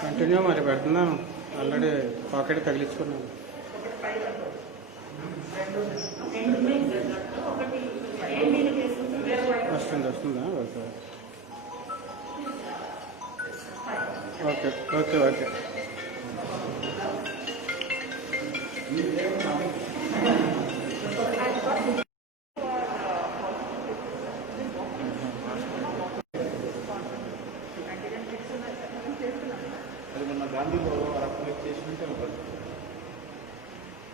Continue మరి పెడుతున్నాను. Already pocket తగిలించుకున్నాను. వస్తుందా? Okay okay okay okay. అది మొన్న గాంధీలో రక్తం ఎక్కేసి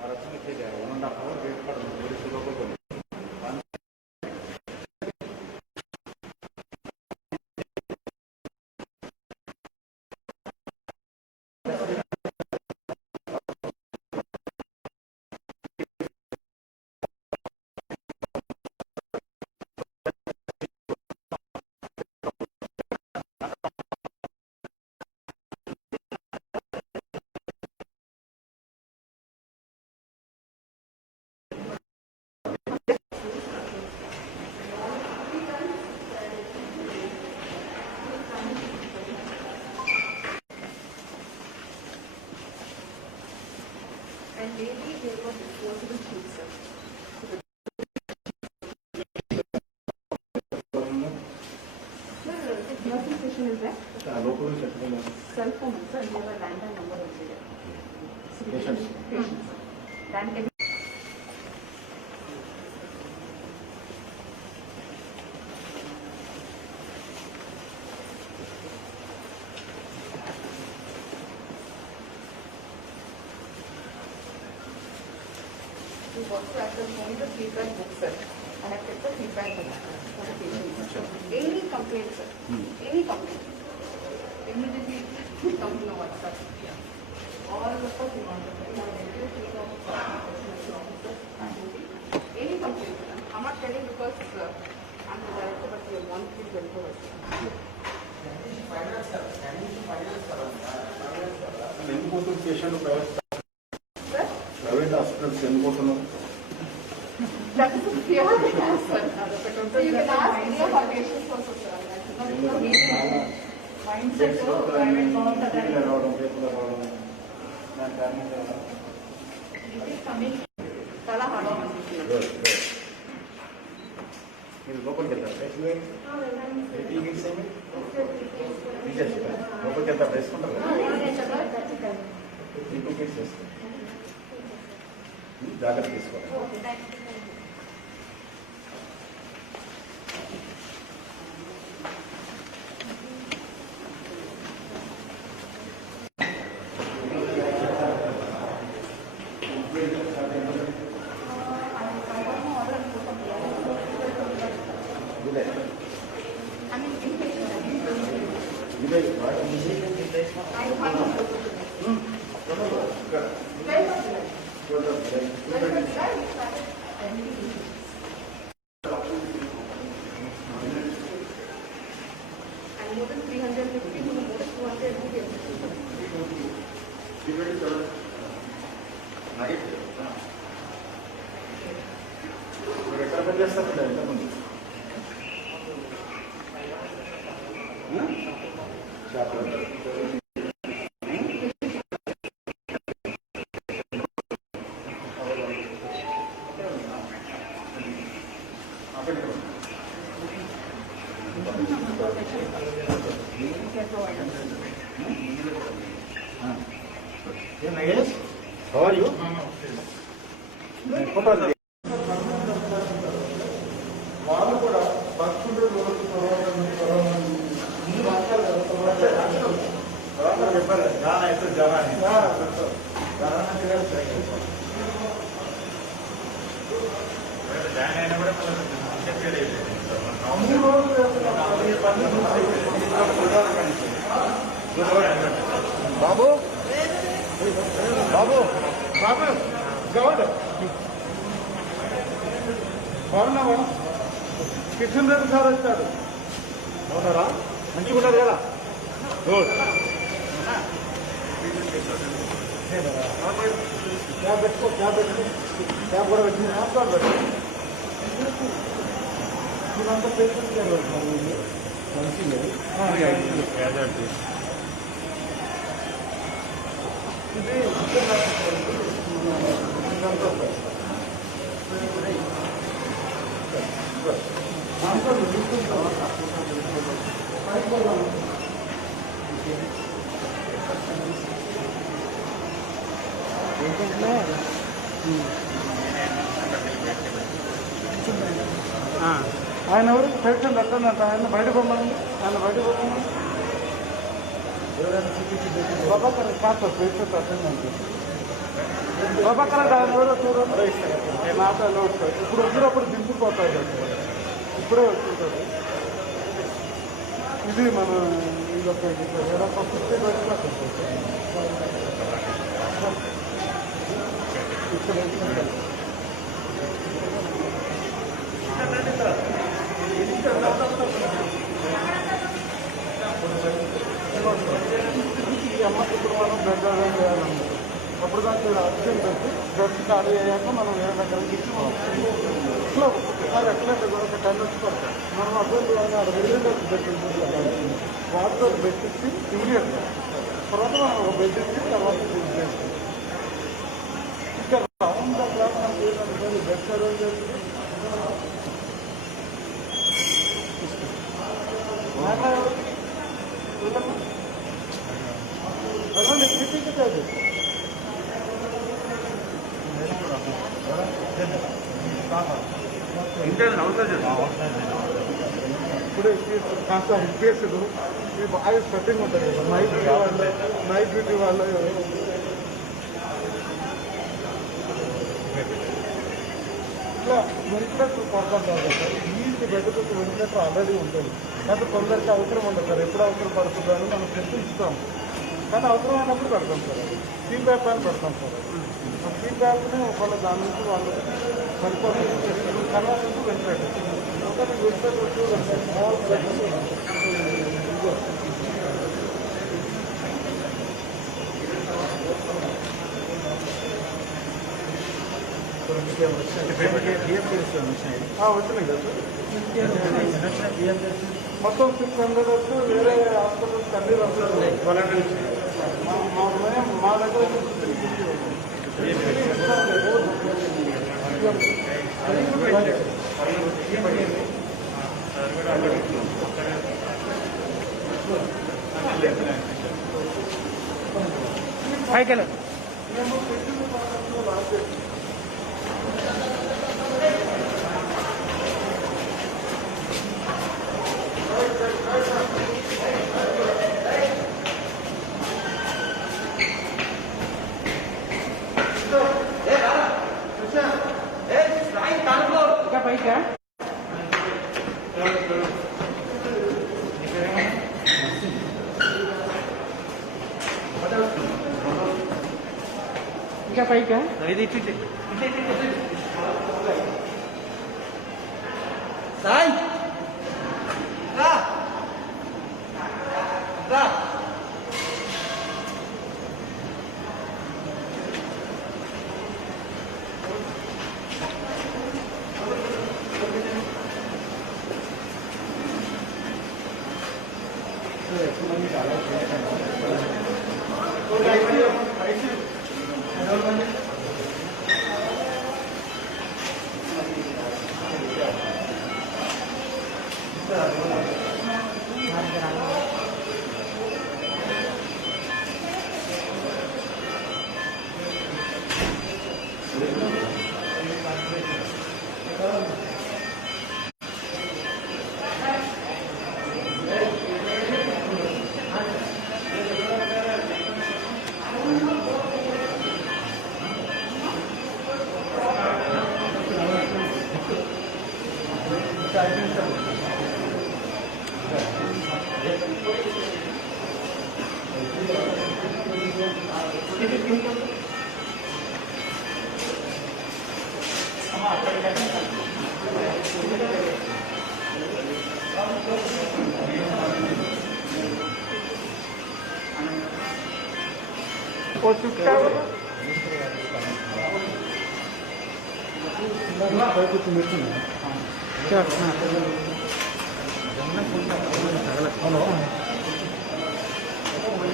ఆ రక్తం ఎక్కేది 1.5 hours వెయిట్ పడుతుంది పోలీసు లోపలికి. And maybe there was disposable food, sir. Sir, the nursing station is there? Cell phone, sir, and there were landline number also there. Patients. Patients. Landline. We also access only the feedback book, sir. I have kept the feedback book for the patient. Any complaint, sir. Any complaint. Immediately come to know WhatsApp. All of us we want to any complaint, sir. I'm not telling because I'm the director, but we want to be well. ఎందుకోసం patient Sir? Private hospitals ఎందుకోతున్నారు? That is a fear we have, sir. So you can ask any of our patients also, sir. Mindset of private hospital. It is coming. Tala halo. మీరు లోపలికి వెళ్తారు లోపలికి వెళ్తారు వేసుకుంటారు tickets వేస్తారు జాగ్రత్త తీసుకోవాలి. And more than 350 to more than 200 ఎక్కడ పని చేస్తారు ఎంతమంది How are you? వాళ్ళు కూడా భక్తుడు చెప్పారు జానా అయితే జవాని జాయిన్ అయినా కూడా బాబు బాబు బాబు గౌడ్ బాగున్నావా? కిషన్ రెడ్డి సార్ వచ్చాడు. బాగున్నారా? మంచిగా ఉన్నారు కదా? గుడ్. క్యాబ్ పెట్టుకో క్యాబ్ కూడా వచ్చింది. ల్యాప్టాప్ పెట్టు. మీరంతా పేషెంట్ మంచిగా ఇది ఆయన ఎవరు పెన్షన్ కట్టండి ఆయన బయటకు పోమని ఆయన బయటకు పోమని బాబాకర్ కాదు పెన్షన్ కట్టండి బాబాకర్ ఆయన ఎవరో చూడండి నాటలో ఇప్పుడు వచ్చినప్పుడు దింపుకుపోతాయి ఇప్పుడే వచ్చింటారు ఇది మన ఇదొక ఏడొక 50 ఇక్కడ ఈ అమ్మకి ఇప్పుడు మనం బ్లడ్ డొనేట్ చేయాలన్నమాట అప్పుడు దానికి అర్జెంట్ వచ్చి బ్లడ్ ఖాళీ అయ్యాక మనం వేరే దగ్గరికి ఇట్లా ఒకసారి ఎట్లయితే ఒక 10 వచ్చి పడతాం మనం అర్జెంట్ వెళ్ళి బెడ్ వాటితో బెడ్ ఇచ్చి ఇమీడియట్గా తర్వాత మనం ఒక బెడ్ ఇచ్చి తర్వాత చేస్తాం ఇంకా రౌండ్ ద క్లాక్ మనం ఏంటంటే బెడ్ సర్వ్ చేసి ఇప్పుడు కాస్త హిప్పేసుడు ఇది బాగా స్వెట్టింగ్ ఉంటుంది కదా నైట్ డ్యూటీ వాళ్ళు ఇట్లా వెంటిలేటర్ పడుతుంటారు సార్ ఈ బెడ్కు వెంటిలేటర్ ఆల్రెడీ ఉంటుంది కానీ కొందరికి అవసరం ఉండదు సార్ ఎప్పుడు అవసరం పడుతుందో అని మనం చెప్పి ఇస్తాం కానీ అవసరమైనప్పుడు పెడతాం సార్ అది సీల్ బ్యాక్ అని పెడతాం సార్ ఆ సీల్ బ్యాక్ని ఒకవేళ దాని నుంచి వాళ్ళు సరిపోతుంది కన్వర్ట్ నుంచి వెంటిలేటర్ ఒకటి వెంటిలేటర్ చూడండి స్మాల్ వచ్చినాయి కదా మొత్తం 600 వచ్చి వేరే హాస్పిటల్స్ కన్నీ వస్తుంది మా దగ్గర 350 పైకి పైకా ఇంకా పైకా ఇది సాయి రా రా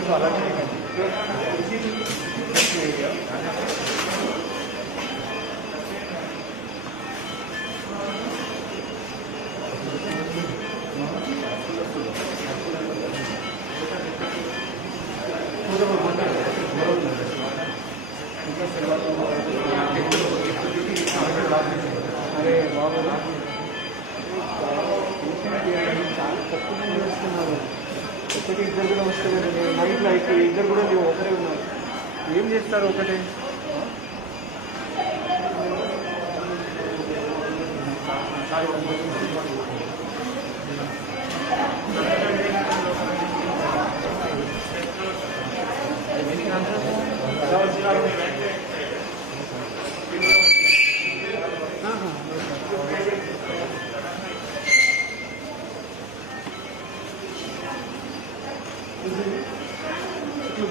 అలాగే అరే బాబు చాలా తక్కువ మంది వస్తున్నారు. ఒకటి ఇద్దరు కూడా వస్తున్నారు. నేను నైట్లో అయితే ఇద్దరు కూడా లేవు, ఒకరే ఉన్నారు. ఏం చేస్తారు ఒకటే?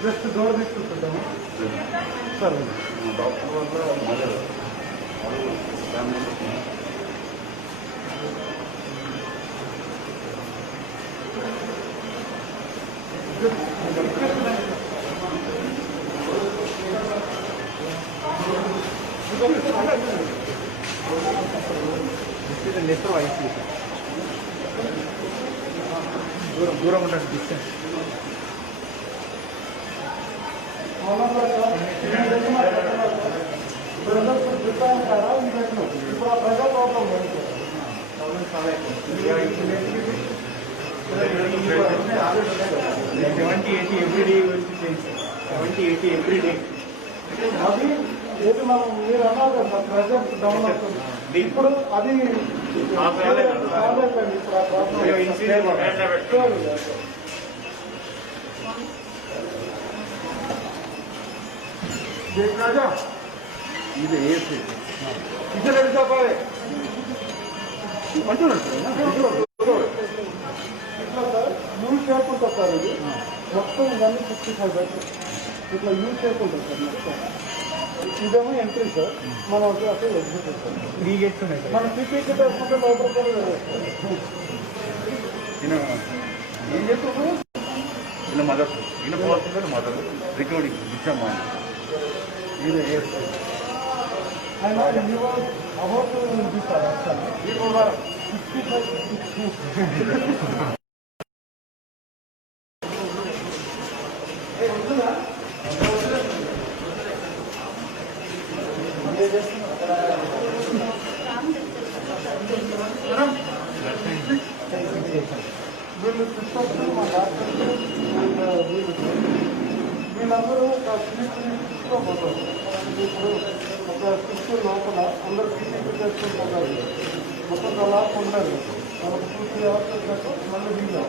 జస్ట్ డోర్ తీసుకుంటాము సార్. డాక్టర్ వల్ల దూరం ఉంటుంది డిస్టెన్స్. ఇప్పుడు ఆ ప్రజా problem 70-80 every day. 70-80 every day. అది ఏది మనం మీరు అన్నారు కదా ప్రజెంట్ డౌన్ అవుతుంది. ఇప్పుడు అది ఇప్పుడు ఆ ప్రాబ్లం రాజా ఇది ఏసీ ఇద్దరు ఎడుకోవాలి అంటున్నాడు. ఇట్లా సార్ యూజ్ షేప్ ఉంటుంది సార్. ఇది మొత్తం ఇవన్నీ 65 బెడ్స్ ఇట్లా యూజ్ షేప్ ఉంటుంది సార్ మొత్తం. ఇదేమో ఎంట్రీ సార్. మనం అసలు ఎగ్జిట్ సార్ 3 గేట్స్ ఉన్నాయి సార్. మనం పీపీకి వేసుకుంటే లోపల కూడా ఏం చేస్తున్నారు? ఈయన మదర్, ఈయన పోతుంది మదర్ రికవరింగ్ ఇచ్చామా. ఇది ఏసీ ఆయన అబౌట్ సార్ అసలు 65 వీళ్ళు సిస్టర్స్ మా డాక్టర్స్ వీళ్ళందరూ ఒక స్లీప్లో పోతారు. ఇప్పుడు ఒక సిక్స్ లోపల అందరూ పీపీపీ చేసుకుంటున్నారు. మొత్తం అలా ఉండదు. మనకు 2-3 hours వచ్చాక మళ్ళీ వీళ్ళు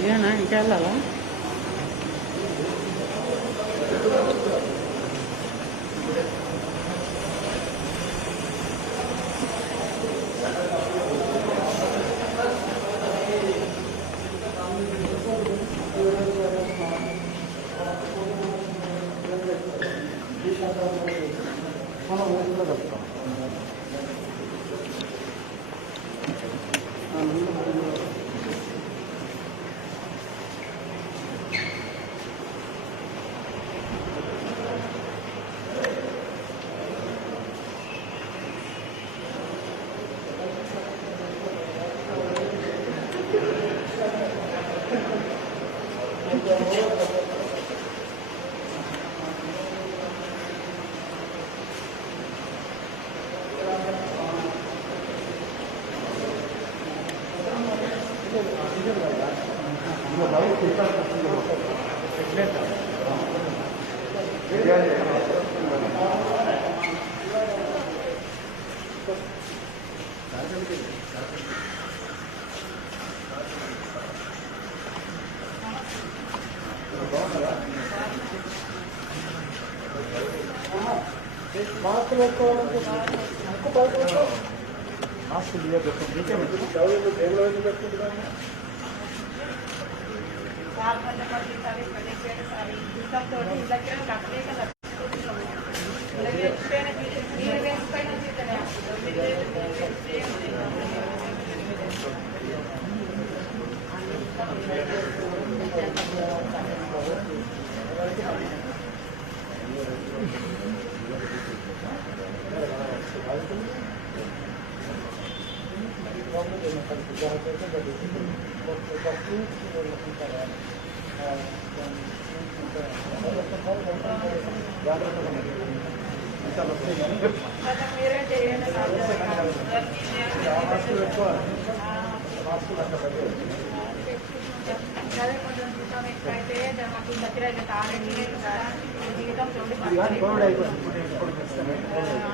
ఇదేనా ఇంకా వెళ్ళాలా? మనం వేసులో కలుపుతాం. मास्क लेको हमको बहुत मास्क लिया देखो नीचे में टेबल पे बैठ के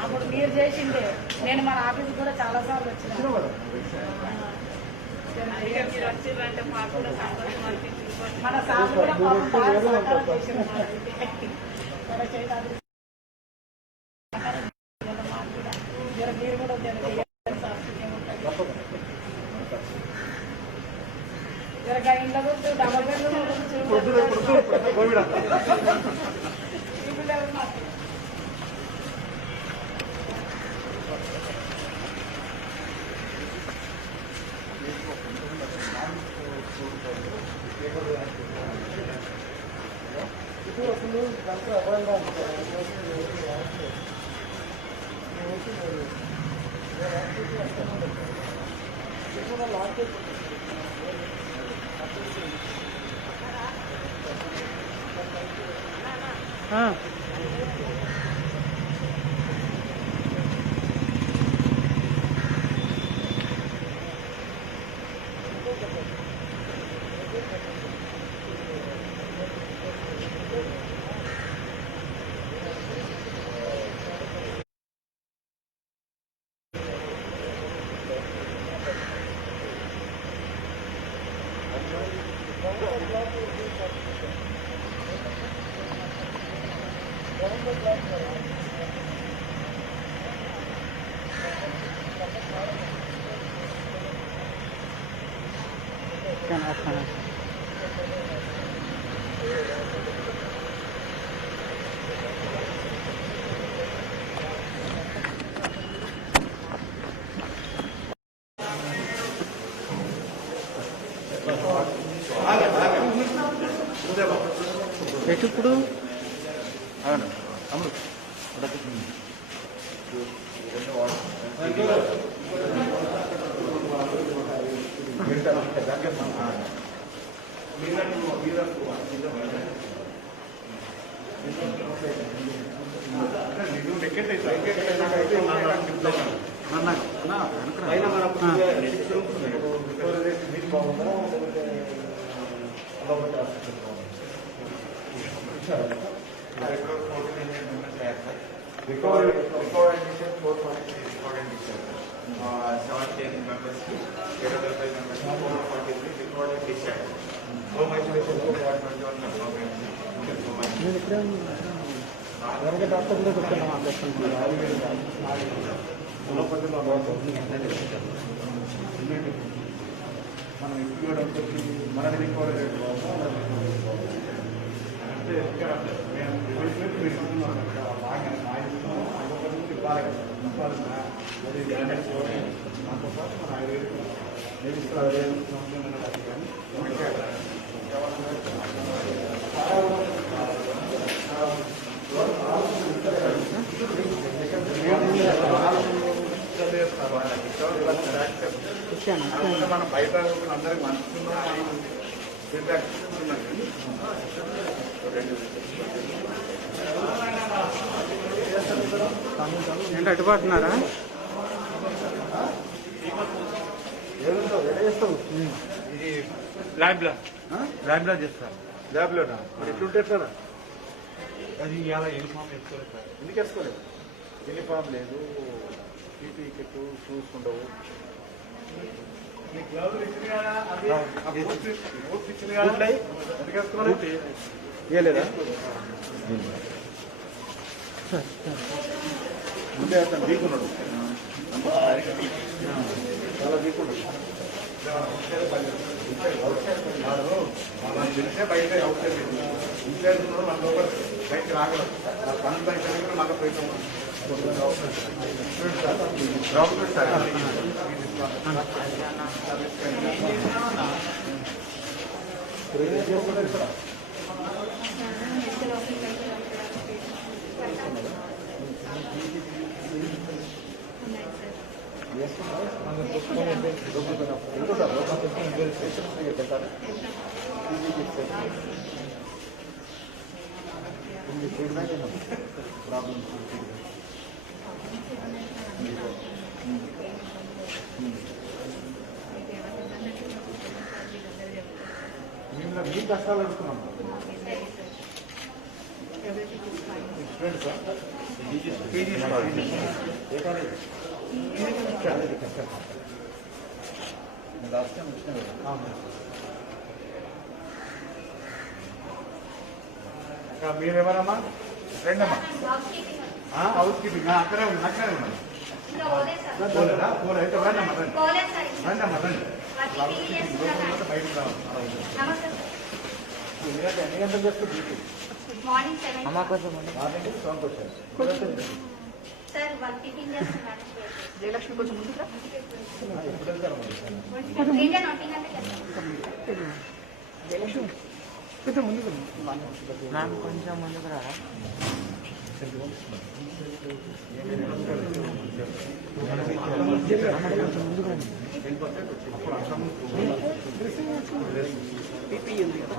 అప్పుడు మీరు చేసిందే నేను మన ఆఫీస్ కూడా చాలా సార్లు వచ్చిన మీరు వచ్చిందంటే మాకు కూడా సంతోషం అనిపించింది. మన సార్ కూడా పాపం బాగా సహకారం చేసింది. మీరు కూడా జరగా ఇంట్లో గుర్తు డబల్ బెడ్రూమ్ ఇప్పుడు డాక్టర్ మనం ఎక్కువ మన రికవరీ రేట్ అంటే మనం బయట అందరికి మంచుకున్నాం ఫీడ్బ్యాక్ ఏంటి అడ్డుపడుతున్నారా? ఇది ల్యాబ్లో చేస్తారు. ల్యాబ్లోనా మరి ఎట్లుంటే సార్ అది ఇలా యూనిఫామ్ వేసుకోలేదు సార్. ఎందుకు వేసుకోలేదు? యూనిఫామ్ లేదు, పీపీ కిట్, షూస్ ఉండవు. ఇవ్వలేదా? ముందే అతను వీక్ ఉన్నాడు, చాలా వీక్ ఉన్నాడు. బయట అవుతుంది ఇన్ఛార్జ్ ఉన్నాడు, మన లోపల బయటకు రాగలరు. పనులు బయట మాకు ప్రయత్నం డాక్టర్ సార్ మేము మీ కష్టాలు అడుగుతున్నాం. మీరెవరమ్మా? రెండమ్మా హౌస్ కీపింగ్ అక్కడే ఉంది, అక్కడే ఉన్నాను. అయితే రండమ్మా, రండమ్మా, రండి. బయటకు రావాలి. ఎన్ని గంటలు చేస్తారు డ్యూటీ? మార్నింగ్ 7 మార్నింగ్ సౌండ్ వచ్చారు. సార్ 1 టిఫిన్ చేస్తున్నాను. జయలక్ష్మి కొంచెం ముందుకు రా. ఎప్పుడు వెళ్తారు? ఇంకా నోటింగ్ అంటే చేస్తాను. జయలక్ష్మి కొంచెం ముందుకు మ్యామ్ కొంచెం ముందుకు రా. పీపీ ఉంది కదా.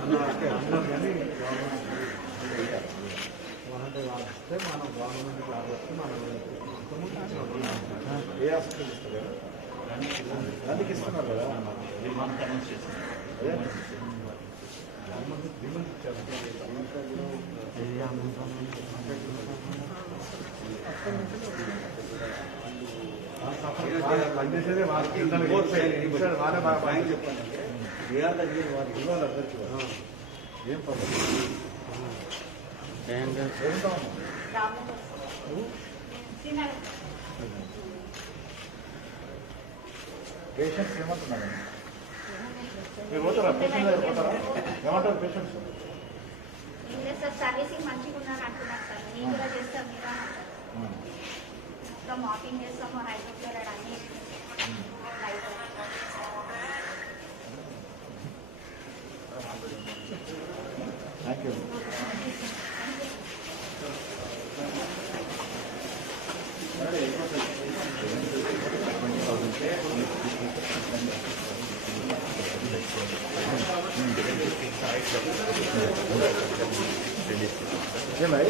మనం గవర్నమెంట్ కాబట్టి మనం ఏ హాస్పిటల్ ఇస్తారు కదా, అందుకు ఇస్తున్నారు కదా. పనిచేసేదే వాళ్ళకి వాళ్ళే బాగా పని చెప్పండి. వాళ్ళకి ఇవ్వాలి అందరికీ. ఏం పర్లేదు. పేషెంట్స్ ఏమంటున్నారు? మీరు పోతారా? పేషెంట్ దగ్గర పోతారా? ఏమంటారు పేషెంట్స్? ఏం లేదు సార్, సర్వీసింగ్ మంచిగా ఉన్నారు అంటున్నారు సార్. నేను కూడా చేస్తాం మీరు అని అంటారు. ఇంకా మాపింగ్ చేస్తాము, హైడ్రోక్లోరైడ్ అన్ని థ్యాంక్ యూ. ఏమై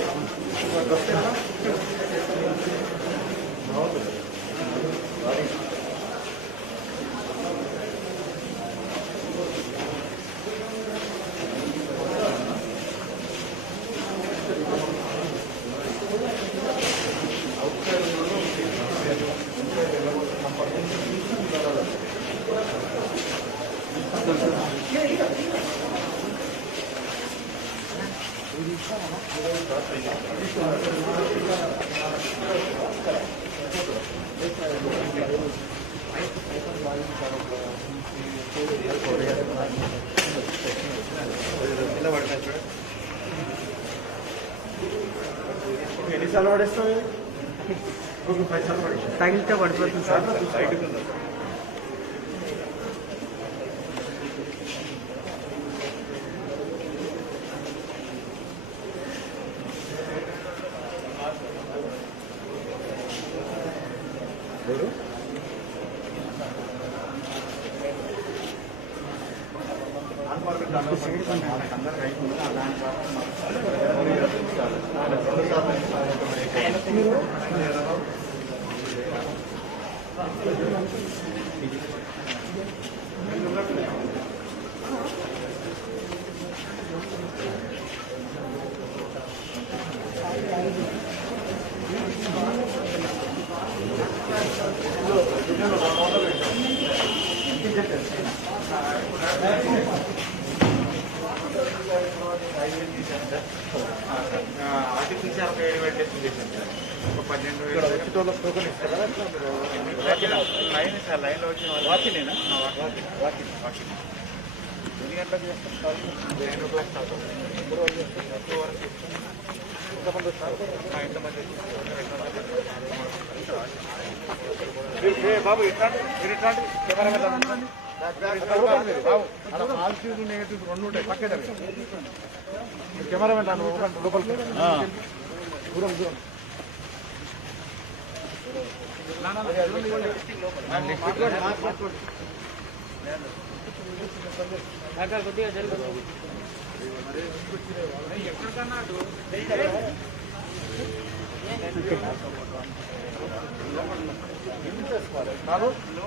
ఎన్నిసార్లు పడేస్తావు? తగిలితే పడిపోతుంది సార్. ఆర్టిఫిషియల్ ఎలివేషన్ చేశాను సార్. ఒక 12,000 లైన్ సార్. లైన్లో వచ్చిన వాకింగ్ ఎన్ని గంటలకు చేస్తాం? 9 o'clock స్టార్ట్ అవుతుంది. ఎప్పుడు వరకు చేస్తాం? 2 వరకు ఎంతమంది వస్తారు? ఎంతమంది బాబు ఇట్లాంటి మీరు ఇట్లాంటి కెమెరా బాబు అలా పాజిటివ్ నెగిటివ్ 2 ఉంటాయి. పక్కే కెమెరా వెళ్ళాను లోపలికి దూరం దూరం కొద్దిగా జరుగుతుంది. ఎక్కడికన్నా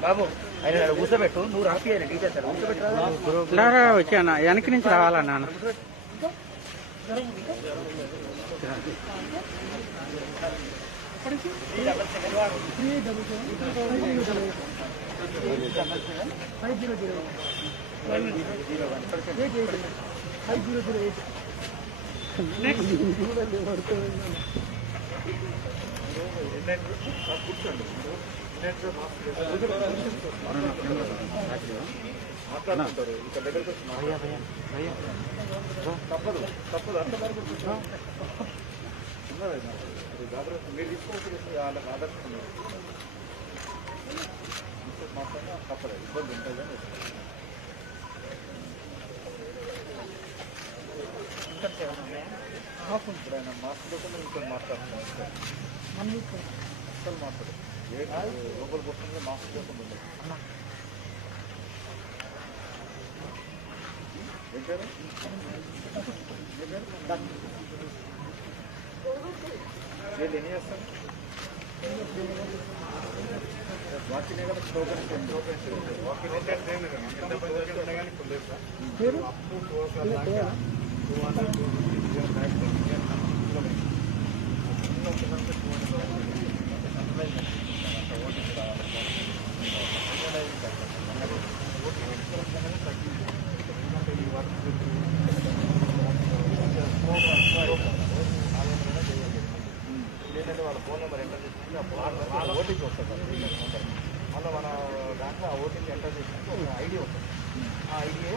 బాబు ఆయన కూర్చోబెట్టు, నువ్వు రాపియాలి టీచర్ సార్ కూర్చోబెట్టు. వచ్చానా వెనక నుంచి రావాలా నాన్న? మాట్లాడుతుంటారు ఇక్కడ దగ్గరకు వచ్చి తప్పదు తప్పదు అంత వరకు మీరు తీసుకోవచ్చు. వాళ్ళకి ఆదర్శం మాట్లాడినా తప్పలేదు, ఇబ్బంది ఉంటుంది. ఇప్పుడు ఆయన మాస్క్ లేకుండా ఇంట్లో మాట్లాడుతున్నాను సార్. అసలు మాట్లాడు లోపలికి వస్తుంది మాస్క్ లేకుండా ఉండదు. వీళ్ళు ఎన్ని చేస్తారు? వాకింగ్ కదా టోకెన్స్ వాకింగ్ ఏంటంటే కానీ ఇప్పుడు లేదు సార్. ఏంటంటే వాళ్ళ ఫోన్ నెంబర్ ఎంటర్ చేసి ఓటీపీ వస్తుంది. మళ్ళీ మన దాంట్లో ఆ ఓటీపీ ఎంటర్ చేసి ఒక ఐడి వస్తుంది. ఆ ఐడియే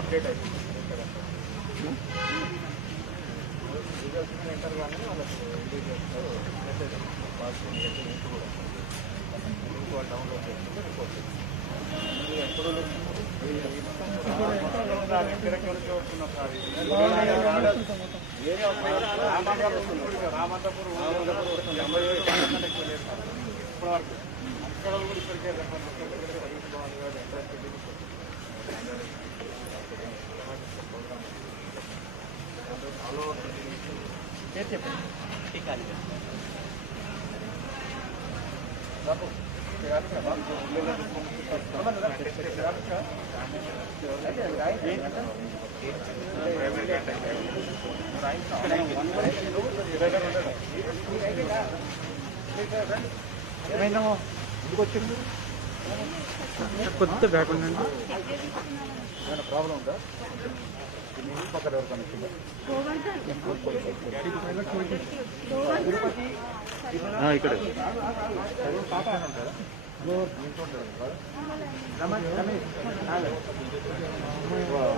అప్డేట్ అయిపోతుంది. ఎంటర్ కానీ వాళ్ళకి మెసేజ్ లింక్ కూడా వాళ్ళు డౌన్లోడ్ చేసుకుంటే రిపోర్ట్ ఎప్పుడు రామంతపూర్ ఇప్పటి వరకు అక్కడ కూడా ఇప్పటికే కొద్దిగా బ్యాక్ ఉండండి. ఏమైనా ప్రాబ్లం ఉందా? పక్కన ఎవరికైనా ఇక్కడ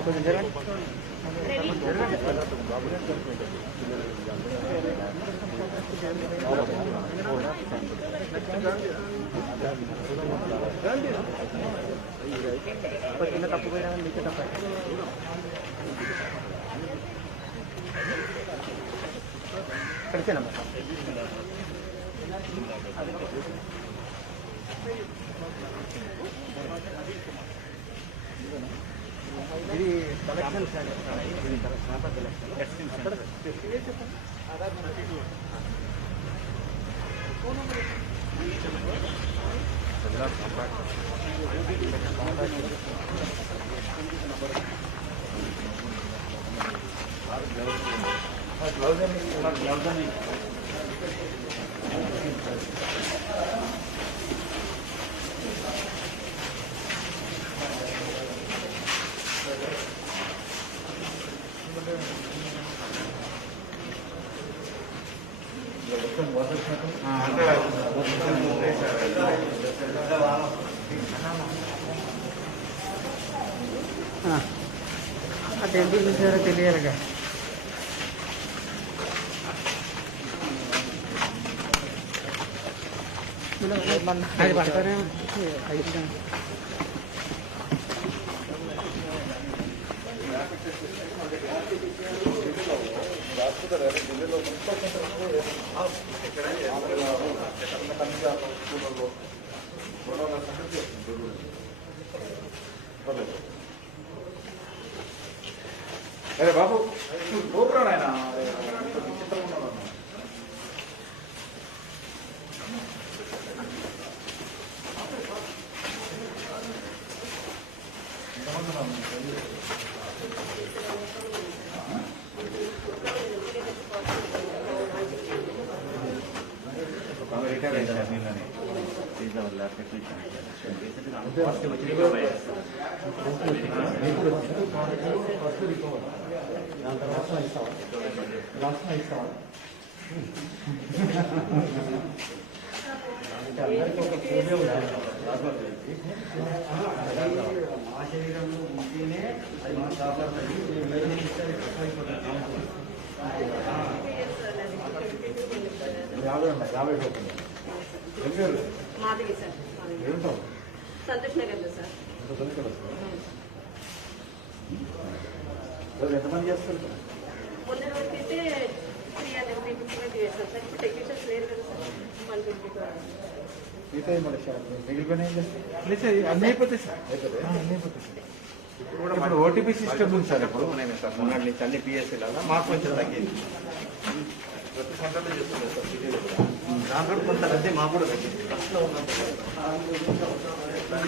కొంచెం జరగండి. చిన్న తప్పు పోయినా కానీ మీకే తప్ప కలిసేనమ్మా ఇది కలెక్షన్ అదేంటి చూసారో తెలియాలిగా అది పడతానే అయితే అరే బాబు గోపురం ఆయన మా శరీరంలో ఉంటేనే అది మనం కాపాడుతుంది మాదిరి సార్ సంతోష్ నగర్లో సార్ ఎంతమంది చేస్తారు మొన్న రోజుకైతే 300 పీపుల్స్ చేస్తాం సార్ ఇప్పుడు టెక్నీషియన్స్ లేరు కదా సార్ 150 మిగతా మిగిలిపోయినా ఏం చేస్తారు అన్నీ అయిపోతాయి సార్ అన్నీ అయిపోతాయి సార్ ఇప్పుడు ఓటీపీ సిస్టమ్ ఉంది సార్ ఇప్పుడు మొన్నటి నుంచి అన్ని పిఎస్సీ లాగా మాకు కొంచెం తగ్గింది ప్రతి సెంటర్లో చేస్తున్నారు సార్ సిటీలో దాంట్లో కొంత రద్దీ మాకు కూడా తగ్గింది ఫస్ట్లో ఉన్నప్పుడు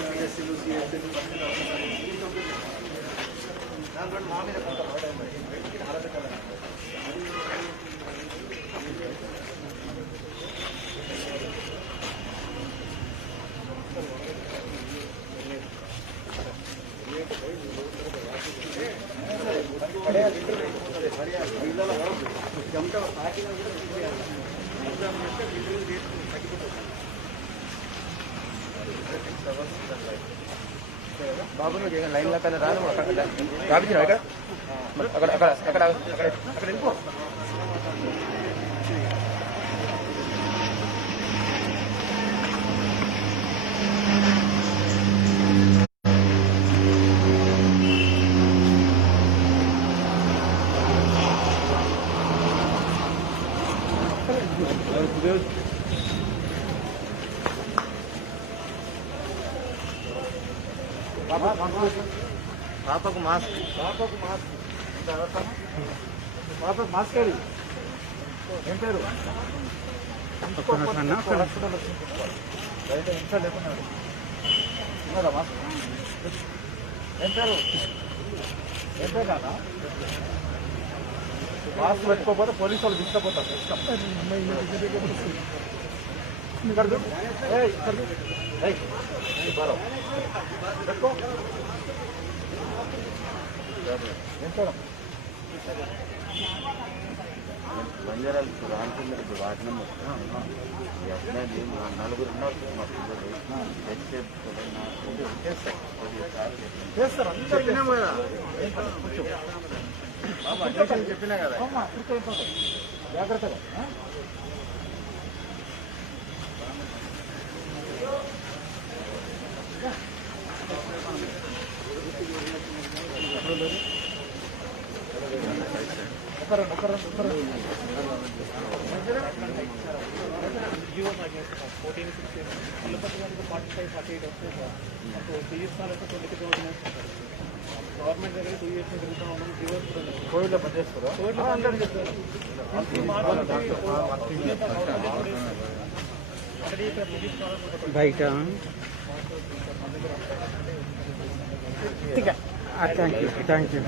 పిఎస్సీలు సిఎస్సీలు దాంట్లో మా మీద కొంత బాబు లైన్లో కదా రాను రాపించిన ఇక్కడ అక్కడ అక్కడ అక్కడ అక్కడ అక్కడ వెళ్ళిపో పాపకు మాస్క్ పాపకు మాస్క్ అది ఏం పేరు బయట ఇంట్లో లేకున్నాడు ఉన్నదా మాస్క్ ఏం పేరు కాదా మాస్క్ పెట్టుకోకపోతే పోలీసు వాళ్ళు తీసుకుపోతారు ఇక్కడ చూడు. ఏయ్, ఇక్కడ చూడు. ఏయ్, బారో. పెట్టుకో ఏం పేరు బంజారాలు రానుకున్నారు వాటిని నలుగురు ఉన్నారు మా పిల్లలు చేస్తారు చెప్పినా కదా జాగ్రత్తగా జియో 14 తిరుపతి గారికి 45-48 వస్తాయి సార్. అప్పుడు 2 years అయితే 22,000 వస్తుంది సార్. గవర్నమెంట్ దగ్గర 2 years తిరుగుతూ ఉన్నాం. జియోస్ కోవిడ్లో పనిచేస్తారా? అందరూ చెప్తారు. బయట థ్యాంక్ యూ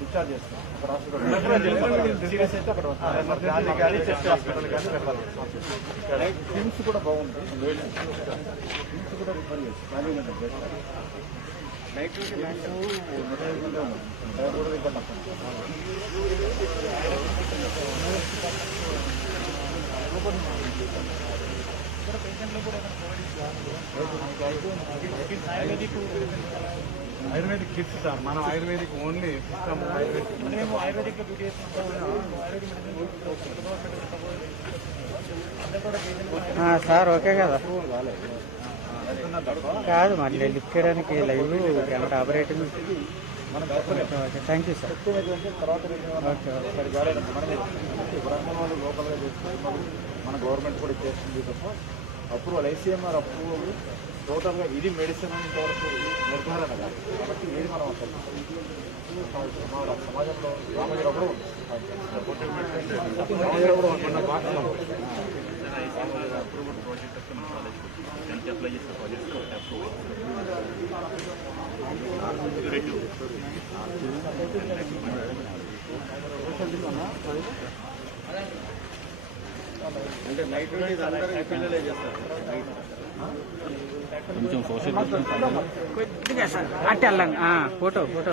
డిశ్చార్జ్ చేస్తాం. సీరియస్ అయితే అక్కడ కానీ చెస్ట్ హాస్పిటల్ కానీ వెళ్ళాలి. కిమ్స్ కూడా బాగుంది. కిమ్స్ కూడా రిఫర్ చేసి ఖాళీ నైట్ కూడా ఇబ్బంది. ఆయుర్వేదిక్ కిట్స్ సార్, మనం ఆయుర్వేదిక్ ఓన్లీ సిస్టమ్ మేము ఆయుర్వేదిక్ సార్ ఓకే కదా కాదు మళ్ళీ లిఫ్ట్ చేయడానికి live camera operating okay thank you sir. తర్వాత ఓకే బ్రాహ్మణ వాళ్ళు లోకల్గా చేస్తే మన గవర్నమెంట్ కూడా చేస్తుంది తప్ప అప్రూవల్ ఐసీఎంఆర్ అప్రూవల్ టోటల్గా ఇది మెడిసిన్ అని ఇంతవరకు నిర్ధారణ కాదు. కాబట్టి ఏది మనం అసలు సమాజంలో రామగిరి కూడా ఉంది. రామగిరి కూడా మన భాషలో అంటే నైట్ పిల్లలే చేస్తారు. కొంచెం సోషల్ కొద్దిగా సార్ అట్టే వెళ్ళండి ఫోటో ఫోటో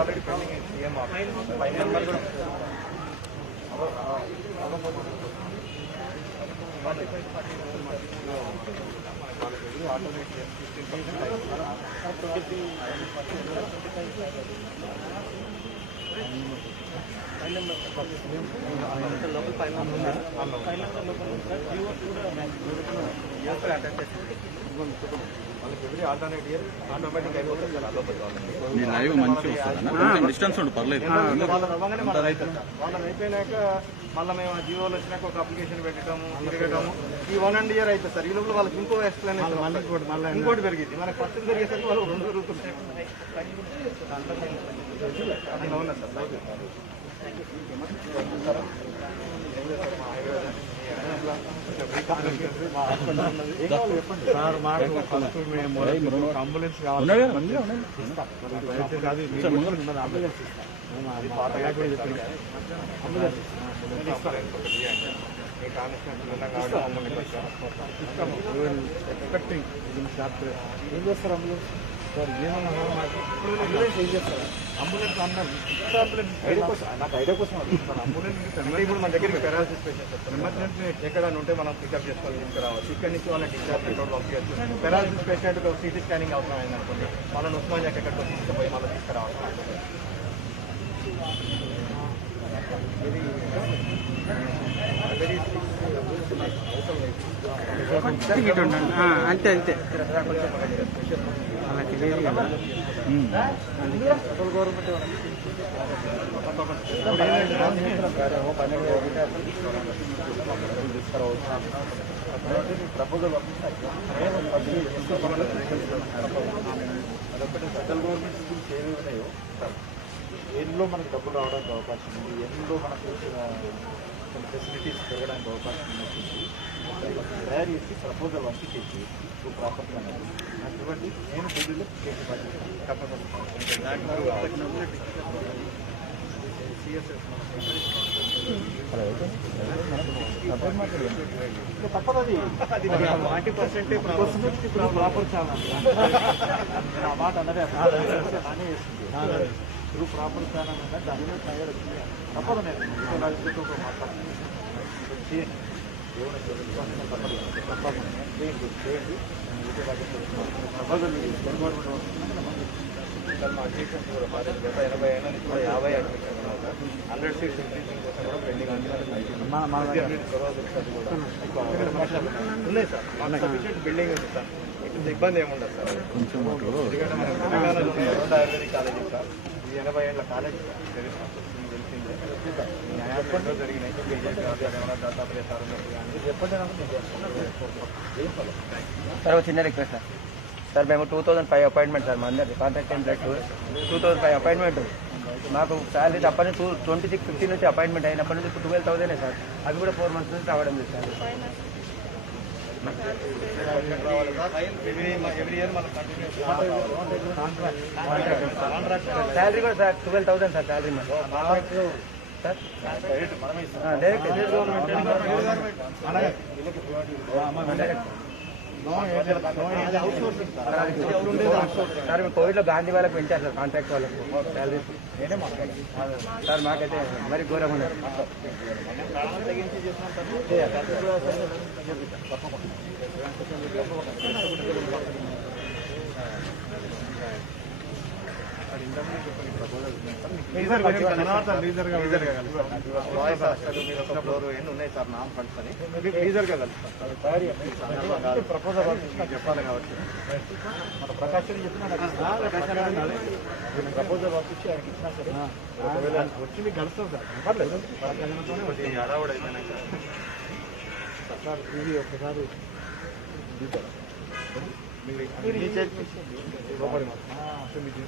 ఆల్రెడీ పెండింగ్ మీ లైవ్ మంచిగా వస్తుంది కొంచెం డిస్టెన్స్ ఉండు పర్లేదు. వాళ్ళని అయిపోయినాక మళ్ళీ మేము జియోలో వచ్చినాక ఒక అప్లికేషన్ పెట్టడము తిరగడము ఈ 1.5 year అవుతుంది సార్. ఈ లోపల వాళ్ళకి ఇంకో ఎక్స్ప్లెనేషన్ ఇంకోటి పెరిగింది. మనకి ఫస్ట్ జరిగేసరికి వాళ్ళు 2 జరుగుతున్నాయి. అవునా సార్. సార్ మాకు ఫస్ట్ మేము అంబులెన్స్ కావాలి. ఎక్స్పెక్టింగ్ ఏం చేస్తారు అంబులెన్స్ సార్? ఏమన్నా అంబులెన్స్ ఏం చేస్తారు? అంబులెన్స్ అన్నారు నాకు ఐడియా కోసం అడుగుతున్నాను. అంబులెన్స్ ఇప్పుడు మన దగ్గరికి పెరాలసిస్ పేషెంట్స్ ఎమర్జెన్సీ ఎక్కడైనా ఉంటే మనం పికప్ చేసుకోవాలి, తీసుకురావాలి. ఇక్కడి నుంచి వాళ్ళని డిశ్చార్జ్ చేయడం పంపించచ్చు. పెరాలసిస్ పేషెంట్ సిటీ స్కానింగ్ అవసరం అయింది అనుకోండి, వాళ్ళని ఉస్మానియాకి ఎక్కడికో తీసుకుపోయి మళ్ళీ తీసుకురావాలి. అంతే అంతే అలా తెలియదు కదా. ప్రపోజల్ అదొకటి సెంట్రల్ గవర్నమెంట్ స్కీమ్స్ ఏవి ఉన్నాయో ఎన్నో మనకు డబ్బులు రావడానికి అవకాశం ఉంది, ఎన్నో మనకు కొన్ని ఫెసిలిటీస్ పెరగడానికి అవకాశం ఉన్నట్టు తయారు చేసి ప్రపోజల్ పంపించేసి ప్రాపర్ నాకు ఇవ్వండి. నేను ఢిల్లీలో కేసు తప్పకుండా తప్పదు 40% ప్రాపర్ ఛానల్ నేను ఆ మాట అన్నదే కానీ త్రూ ప్రాపర్ ఛానల్ అంటే దాని మీద తయారు తప్పదు నేను రాజకీయ మాట్లాడుతున్నాను చేయండి మా అడ్మిషన్స్ కూడా గత 80 ఏళ్ళ నుంచి కూడా 50 అడ్మిషన్ 100 సీట్స్ ఇంక్రీజింగ్ కోసం కూడా పెండింగ్ ఉన్నాయి సార్ మాకు సఫిషియెంట్ బిల్డింగ్ ఉంది సార్ ఇక్కడ ఇబ్బంది ఏముండదు సార్ ఎందుకంటే మన తెలంగాణలో 2 ఆయుర్వేదిక్ కాలేజీ సార్ ఇది 80 ఏళ్ళ కాలేజీ తెలిసిందే జరిగినాయి దత్తాత్రేయ సార్ చెప్పండి సార్ ఒక చిన్న రిక్వెస్ట్ సార్ మేము 2005 అపాయింట్మెంట్ సార్ మా అందరి కాంట్రాక్ట్ ఎంప్లాయ్ 2005 అపాయింట్మెంట్ మాకు శాలరీ అప్పటి నుంచి 26-15 నుంచి అపాయింట్మెంట్ అయినప్పటి నుంచి ఇప్పుడు 12,000 సార్ అవి కూడా 4 months నుంచి రావడం లేదు సార్ శాలరీ కూడా sir 12,000 sir salary sir direct sir మేము కోవిడ్లో గాంధీ వాళ్ళకి పెంచారు సార్ కాంట్రాక్ట్ వాళ్ళకు శాలరీస్ సార్ మాకైతే మరి ఘోరంగా ఉన్నారు ఉన్నాయి సార్ నామ్ ఫండ్స్ అని లీజర్గా కలుస్తాం ప్రపోజల్ చెప్పాలి కాబట్టి మన ప్రకాశ్ చెప్పిన ప్రపోజల్ పంపించి ఆయనకి ఇచ్చినా సరే వచ్చి మీకు కలుస్తాం సార్ పర్లేదు హడావుడు అయిపోయినాక సార్ ఇది ఒకసారి లోపడి మీకు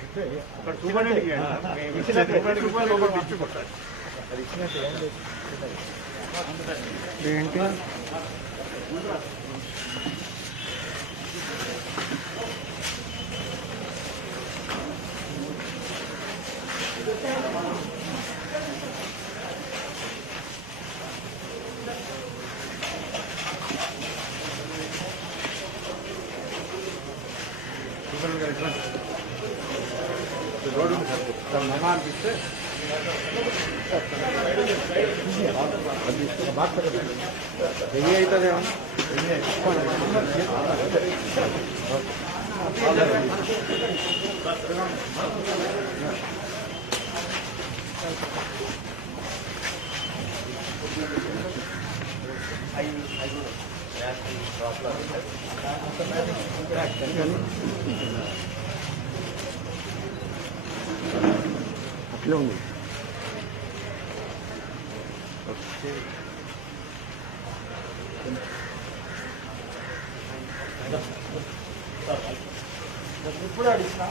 ఇస్తే అక్కడ రూపాయలు లోపల ఇచ్చుకుంటారు అది ఇచ్చినట్టు ఏంటి రోడ్డు సార్ మహా అనిపిస్తే హెవీ అవుతుందేమో అట్లే ఉంది ఇప్పుడు అడిగినా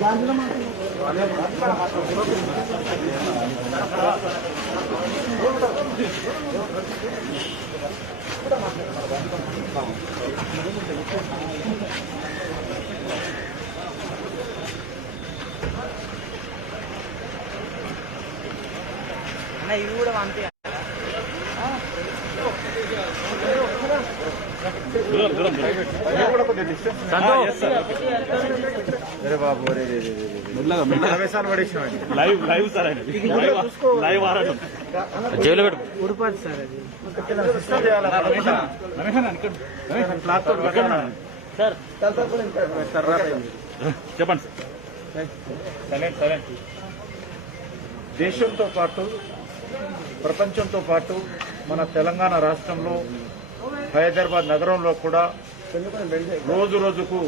గాంధీలో ఇవి కూడా అంతే జైలు పెట్టు ఉడిపోదు సార్ అది చెప్పండి సార్ దేశంతో పాటు ప్రపంచంతో పాటు మన తెలంగాణ రాష్ట్రంలో హైదరాబాద్ నగరంలో కూడా రోజు రోజుకు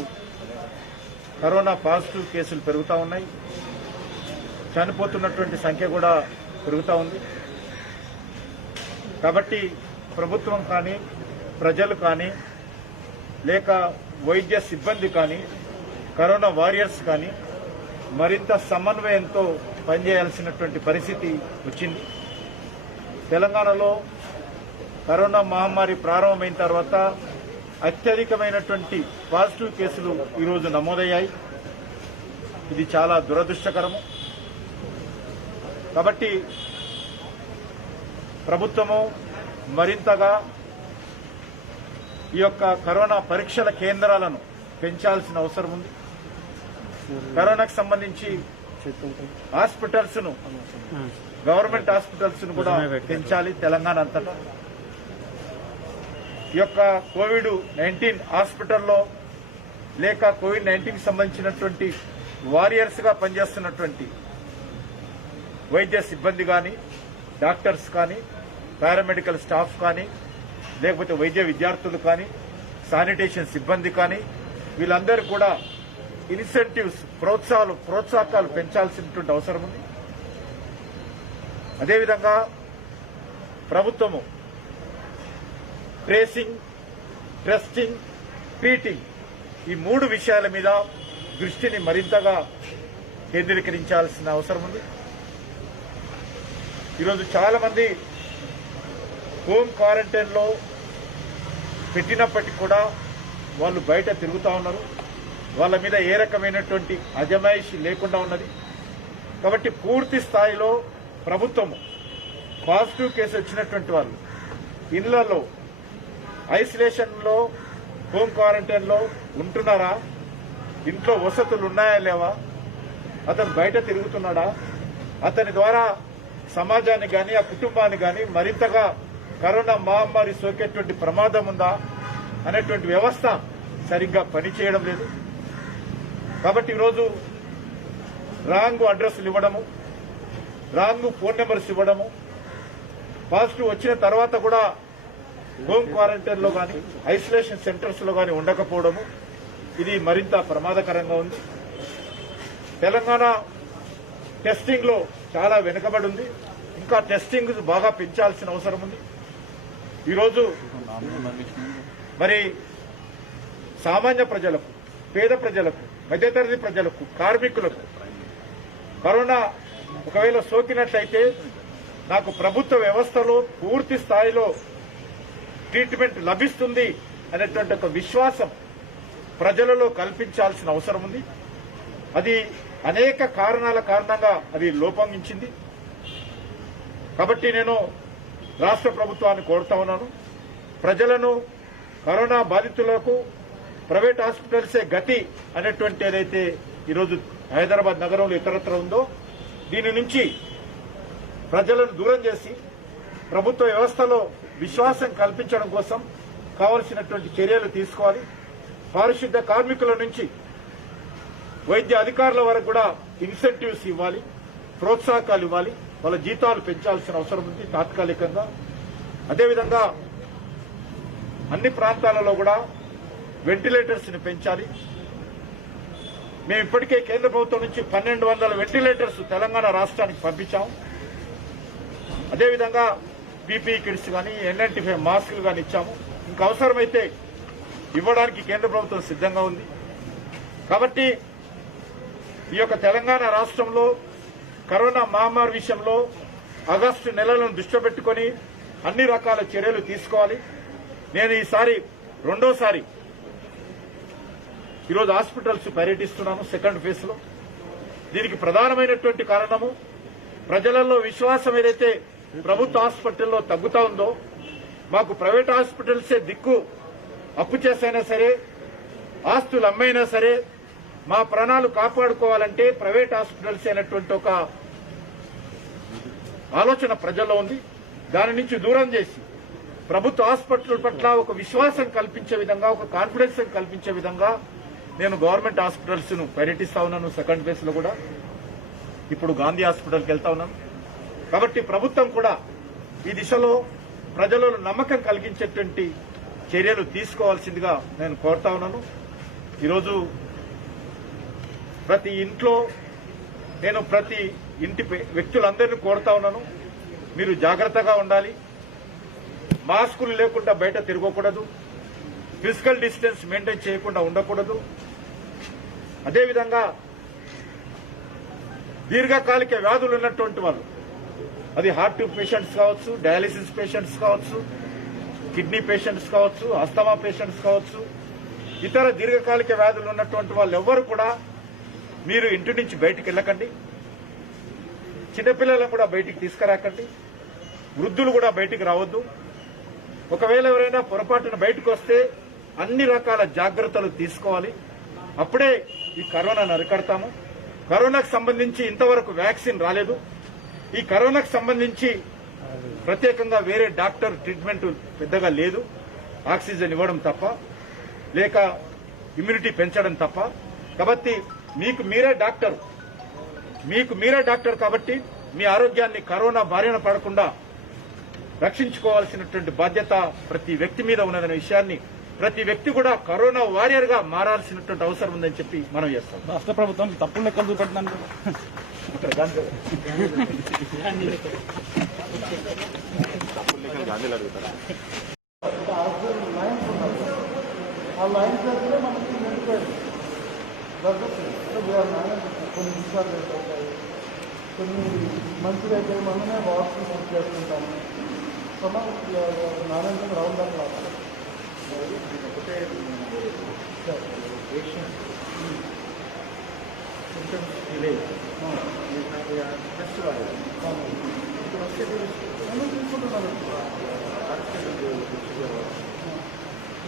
కరోనా పాజిటివ్ కేసులు పెరుగుతూ ఉన్నాయి. చనిపోతున్నటువంటి సంఖ్య కూడా పెరుగుతూ ఉంది. కాబట్టి ప్రభుత్వం కానీ ప్రజలు కానీ లేక వైద్య సిబ్బంది కానీ కరోనా వారియర్స్ కానీ మరింత సమన్వయంతో పనిచేయాల్సినటువంటి పరిస్థితి వచ్చింది. తెలంగాణలో కరోనా మహమ్మారి ప్రారంభమైన తర్వాత అత్యధికమైనటువంటి పాజిటివ్ కేసులు ఈరోజు నమోదయ్యాయి. ఇది చాలా దురదృష్టకరము. కాబట్టి ప్రభుత్వము మరింతగా ఈ యొక్క కరోనా పరీక్షల కేంద్రాలను పెంచాల్సిన అవసరం ఉంది. కరోనాకు సంబంధించి హాస్పిటల్స్ ను, గవర్నమెంట్ హాస్పిటల్స్ ను కూడా పెంచాలి తెలంగాణ అంతటా. ఈ యొక్క కోవిడ్-19 హాస్పిటల్లో లేక కోవిడ్-19 కి సంబంధించినటువంటి వారియర్స్ గా పనిచేస్తున్నటువంటి వైద్య సిబ్బంది కానీ, డాక్టర్స్ కానీ, పారామెడికల్ స్టాఫ్ కానీ, లేకపోతే వైద్య విద్యార్థులు కానీ, శానిటేషన్ సిబ్బంది కానీ, వీళ్ళందరూ కూడా ఇన్సెంటివ్స్, ప్రోత్సాహకాలు పెంచాల్సినటువంటి అవసరం ఉంది. అదేవిధంగా ప్రభుత్వము ట్రేసింగ్, టెస్టింగ్, ట్రీటింగ్ ఈ 3 విషయాల మీద దృష్టిని మరింతగా కేంద్రీకరించాల్సిన అవసరం ఉంది. ఈరోజు చాలా మంది హోమ్ క్వారంటైన్ లో పెట్టినప్పటికీ కూడా వాళ్ళు బయట తిరుగుతూ ఉన్నారు. వాళ్ళ మీద ఏ రకమైనటువంటి అజమాయిషి లేకుండా ఉన్నది. కాబట్టి పూర్తి స్థాయిలో ప్రభుత్వము పాజిటివ్ కేసు వచ్చినటువంటి వాళ్ళు ఇళ్లలో ఐసోలేషన్ లో, హోమ్ క్వారంటైన్ లో ఉంటున్నారా, ఇంట్లో వసతులు ఉన్నాయా లేవా, అతను బయట తిరుగుతున్నాడా, అతని ద్వారా సమాజాన్ని కానీ ఆ కుటుంబాన్ని కానీ మరింతగా కరోనా మహమ్మారి సోకేటువంటి ప్రమాదం ఉందా అనేటువంటి వ్యవస్థ సరిగ్గా పనిచేయడం లేదు. కాబట్టి ఈరోజు రాంగ్ అడ్రస్లు ఇవ్వడము, రాంగ్ ఫోన్ నెంబర్స్ ఇవ్వడము, పాజిటివ్ వచ్చిన తర్వాత కూడా హోమ్ క్వారంటైన్ లో కానీ ఐసోలేషన్ సెంటర్స్ లో కానీ ఉండకపోవడము, ఇది మరింత ప్రమాదకరంగా ఉంది. తెలంగాణ టెస్టింగ్ లో చాలా వెనుకబడి ఉంది. ఇంకా టెస్టింగ్ బాగా పెంచాల్సిన అవసరం ఉంది. ఈరోజు మరి సామాన్య ప్రజలకు, పేద ప్రజలకు, మధ్యతరగతి ప్రజలకు, కార్మికులకు కరోనా ఒకవేళ సోకినట్లయితే నాకు ప్రభుత్వ వ్యవస్థలో పూర్తి స్థాయిలో ట్రీట్మెంట్ లభిస్తుంది అనేటువంటి ఒక విశ్వాసం ప్రజలలో కల్పించాల్సిన అవసరం ఉంది. అది అనేక కారణాల కారణంగా అది లోపంగించింది. కాబట్టి నేను రాష్ట్ర ప్రభుత్వాన్ని కోరుతా ఉన్నాను, ప్రజలను, కరోనా బాధితులకు ప్రైవేట్ హాస్పిటల్సే గతి అనేటువంటి ఏదైతే ఈరోజు హైదరాబాద్ నగరంలో ఇతరత్ర ఉందో దీని నుంచి ప్రజలను దూరం చేసి ప్రభుత్వ వ్యవస్థలో విశ్వాసం కల్పించడం కోసం కావలసినటువంటి చర్యలు తీసుకోవాలి. పారిశుద్ధ్య కార్మికుల నుంచి వైద్య అధికారుల వరకు కూడా ఇన్సెంటివ్స్ ఇవ్వాలి, ప్రోత్సాహకాలు ఇవ్వాలి, వాళ్ళ జీతాలు పెంచాల్సిన అవసరం ఉంది తాత్కాలికంగా. అదేవిధంగా అన్ని ప్రాంతాలలో కూడా వెంటిలేటర్స్ ని పెంచాలి. మేము ఇప్పటికే కేంద్ర ప్రభుత్వం నుంచి 1200 వెంటిలేటర్స్ తెలంగాణ రాష్ట్రానికి పంపించాం. అదేవిధంగా పీపీఈ కిట్స్ కానీ, N95 మాస్కులు కానీ ఇచ్చాము. ఇంకా అవసరమైతే ఇవ్వడానికి కేంద్ర ప్రభుత్వం సిద్ధంగా ఉంది. కాబట్టి ఈ యొక్క తెలంగాణ రాష్ట్రంలో కరోనా మహమ్మారి విషయంలో ఆగస్టు నెలను దృష్టిలో పెట్టుకుని అన్ని రకాల చర్యలు తీసుకోవాలి. నేను ఈసారి రెండోసారి ఈరోజు హాస్పిటల్స్ పర్యటిస్తున్నాను సెకండ్ ఫేజ్ లో. దీనికి ప్రధానమైనటువంటి కారణము ప్రజలలో విశ్వాసం ఏదైతే ప్రభుత్వ హాస్పిటల్లో తగ్గుతా ఉందో, మాకు ప్రైవేట్ హాస్పిటల్సే దిక్కు, అప్పు చేసైనా సరే, ఆస్తులు అమ్మైనా సరే మా ప్రాణాలు కాపాడుకోవాలంటే ప్రైవేట్ హాస్పిటల్స్ అనేటువంటి ఒక ఆలోచన ప్రజల్లో ఉంది. దాని నుంచి దూరం చేసి ప్రభుత్వ హాస్పిటల్ పట్ల ఒక విశ్వాసం కల్పించే విధంగా, ఒక కాన్ఫిడెన్స్ కల్పించే విధంగా నేను గవర్నమెంట్ హాస్పిటల్స్ ను పర్యటిస్తా ఉన్నాను. సెకండ్ ఫేజ్ లో కూడా ఇప్పుడు గాంధీ హాస్పిటల్కి వెళ్తా ఉన్నాను. కాబట్టి ప్రభుత్వం కూడా ఈ దిశలో ప్రజలలో నమ్మకం కలిగించేటువంటి చర్యలు తీసుకోవాల్సిందిగా నేను కోరుతా ఉన్నాను. ఈరోజు ప్రతి ఇంట్లో నేను ప్రతి ఇంటి వ్యక్తులందరినీ కోరుతా ఉన్నాను, మీరు జాగ్రత్తగా ఉండాలి, మాస్కులు లేకుండా బయట తిరగకూడదు, ఫిజికల్ డిస్టెన్స్ మెయింటైన్ చేయకుండా ఉండకూడదు. అదేవిధంగా దీర్ఘకాలిక వ్యాధులు ఉన్నటువంటి వాళ్ళు, అది హార్ట్ పేషెంట్స్ కావచ్చు, డయాలిసిస్ పేషెంట్స్ కావచ్చు, కిడ్నీ పేషెంట్స్ కావచ్చు, అస్తమా పేషెంట్స్ కావచ్చు, ఇతర దీర్ఘకాలిక వ్యాధులు ఉన్నటువంటి వాళ్ళు ఎవ్వరు కూడా మీరు ఇంటి నుంచి బయటికి వెళ్ళకండి. చిన్నపిల్లలను కూడా బయటికి తీసుకురాకండి. వృద్ధులు కూడా బయటికి రావద్దు. ఒకవేళ ఎవరైనా పొరపాటున బయటకు వస్తే అన్ని రకాల జాగ్రత్తలు తీసుకోవాలి. అప్పుడే ఈ కరోనాను అరికడతాము. కరోనాకు సంబంధించి ఇంతవరకు వ్యాక్సిన్ రాలేదు. ఈ కరోనాకు సంబంధించి ప్రత్యేకంగా వేరే డాక్టర్ ట్రీట్మెంట్ పెద్దగా లేదు. ఆక్సిజన్ ఇవ్వడం తప్ప, లేక ఇమ్యూనిటీ పెంచడం తప్ప. కాబట్టి మీకు మీరే డాక్టర్ కాబట్టి మీ ఆరోగ్యాన్ని కరోనా బారిన పడకుండా రక్షించుకోవాల్సినటువంటి బాధ్యత ప్రతి వ్యక్తి మీద ఉన్నదనే విషయాన్ని, ప్రతి వ్యక్తి కూడా కరోనా వారియర్ గా మారాల్సినటువంటి అవసరం ఉందని చెప్పి మనం చేస్తాం. రాష్ట్ర ప్రభుత్వం తప్పులు లెక్కలు చూపెట్టినాను. ఆ లైన్స్ అయితే మనకి నిండిపోయింది. కొన్ని విషయాలు అవుతాయి, కొన్ని మంచిగా అయితే మనమే వాటర్ బుక్ చేసుకుంటాము. సో నారాయణ రావు గారు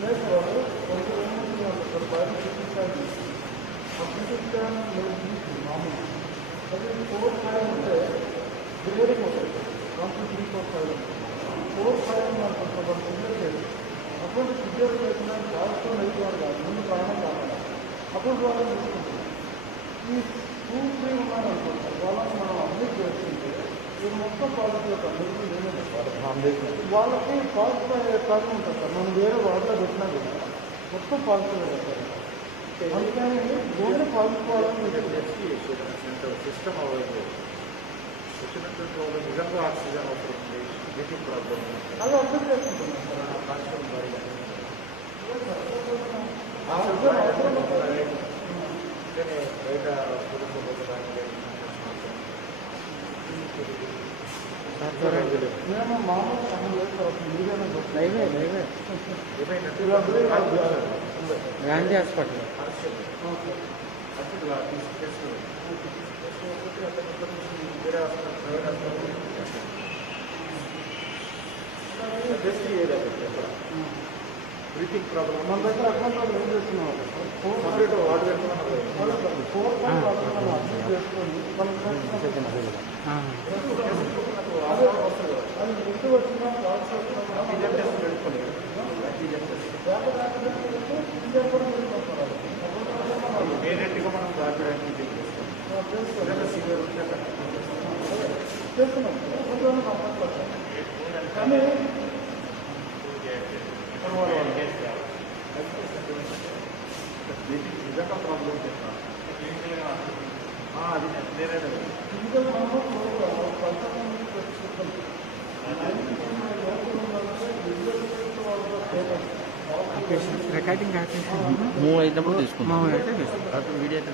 లేదు వాళ్ళు కొంచెం బయట చూపించాలి. మామూలు అది 4-5 ఉంటే గ్రేడింగ్ అవుతుంది. 1 2 3 4 5 4-5 మనకు కొంత ఉండేది. అప్పుడు ఫిజియల్ చేసిన వాస్తవం అయిపోవాలి కాదు, ముందు ప్రాణం కావాలి. అప్పుడు వాళ్ళని తీసుకుంటాం. ఈ 2-3 ఉన్నారనుకుంటారు, వాళ్ళని మనం అప్డేట్ చేస్తుంటే ఇది మొత్తం పాజిటివ్ అందరికీ వాళ్ళకి పాజిటివ్ కారణం ఉంటుంది సార్. మనం వేరే వాటిలో పెట్టినా కూడా మొత్తం పాజిటివ్ పెడతారు. అందుకని ఓన్లీ పాజిటివ్ వాళ్ళని సిస్టమ్ అవ్వదు. వచ్చినటువంటి వాళ్ళు నిజంగా ఆక్సిజన్ అవసరం ఉంది, బ్రీతింగ్ ప్రాబ్లం, అది అర్థం చేసుకుంటున్నాం సార్. బయట మేము మామూలు సమయం లేదు సార్. మీరేనా గాంధీ హాస్పిటల్ బ్రీతింగ్ ప్రాబ్లం మన దగ్గర అకౌంట్ ఏం చేస్తున్నాం సపరేట్ వాటర్ పెట్టుకున్నాం. 4 అప్డేట్ చేసుకొని మనం అది ముందు వచ్చిన ఇమీడియట్గా మనం ర్యాపిడ్ చేస్తున్నాం కానీ నిజంగా ప్రాబ్లం చెప్తాను. అది ఇంకా మనము రికార్డింగ్ మూవ్ అయినప్పుడు తీసుకుంటాం. అయితే వీడియో అయితే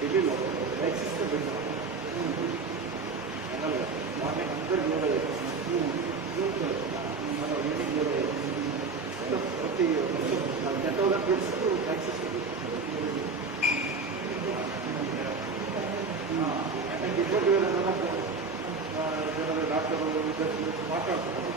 ఢిల్లీలో లైఫ్ సిస్టమ్ మార్నింగ్ అందరూ మన ప్రతి 10,000 బెడ్స్ యాక్సెస్ ఇంకోటి డాక్టర్ మాట్లాడుతున్నారు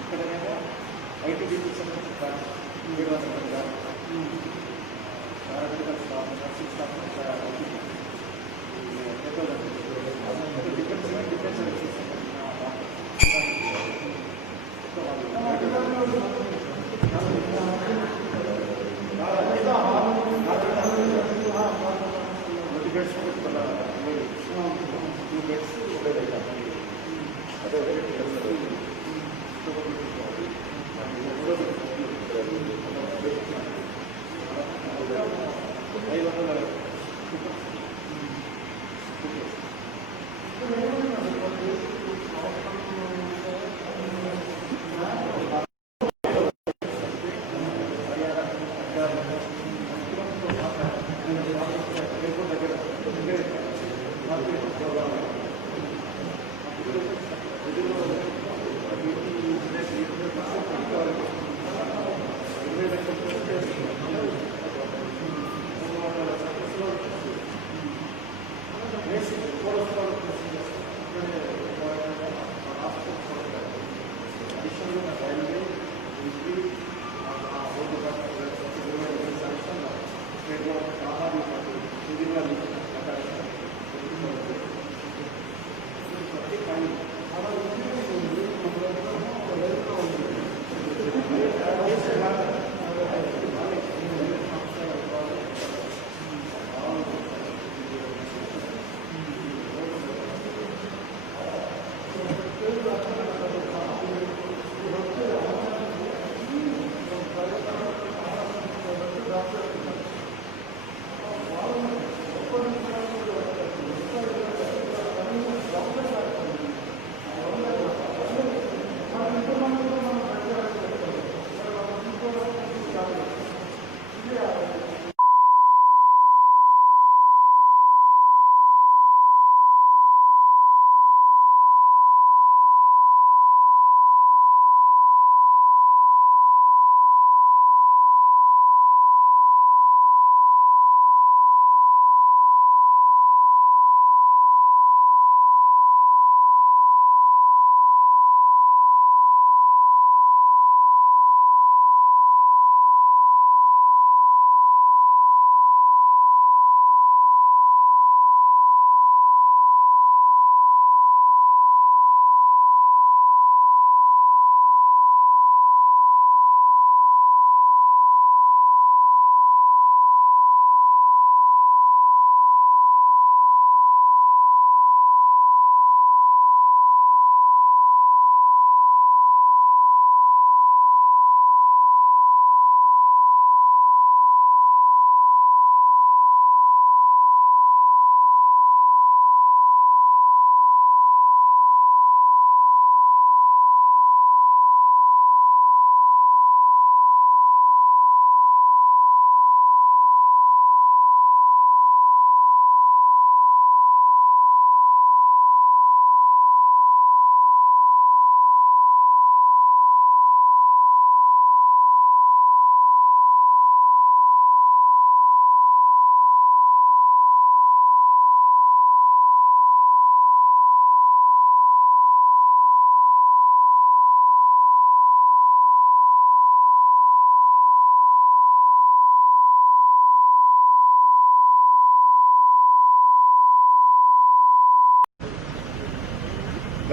ఇక్కడనేమో ఐటీడీకి సంబంధించిన paramedical staff nursing staff defence దగ్గర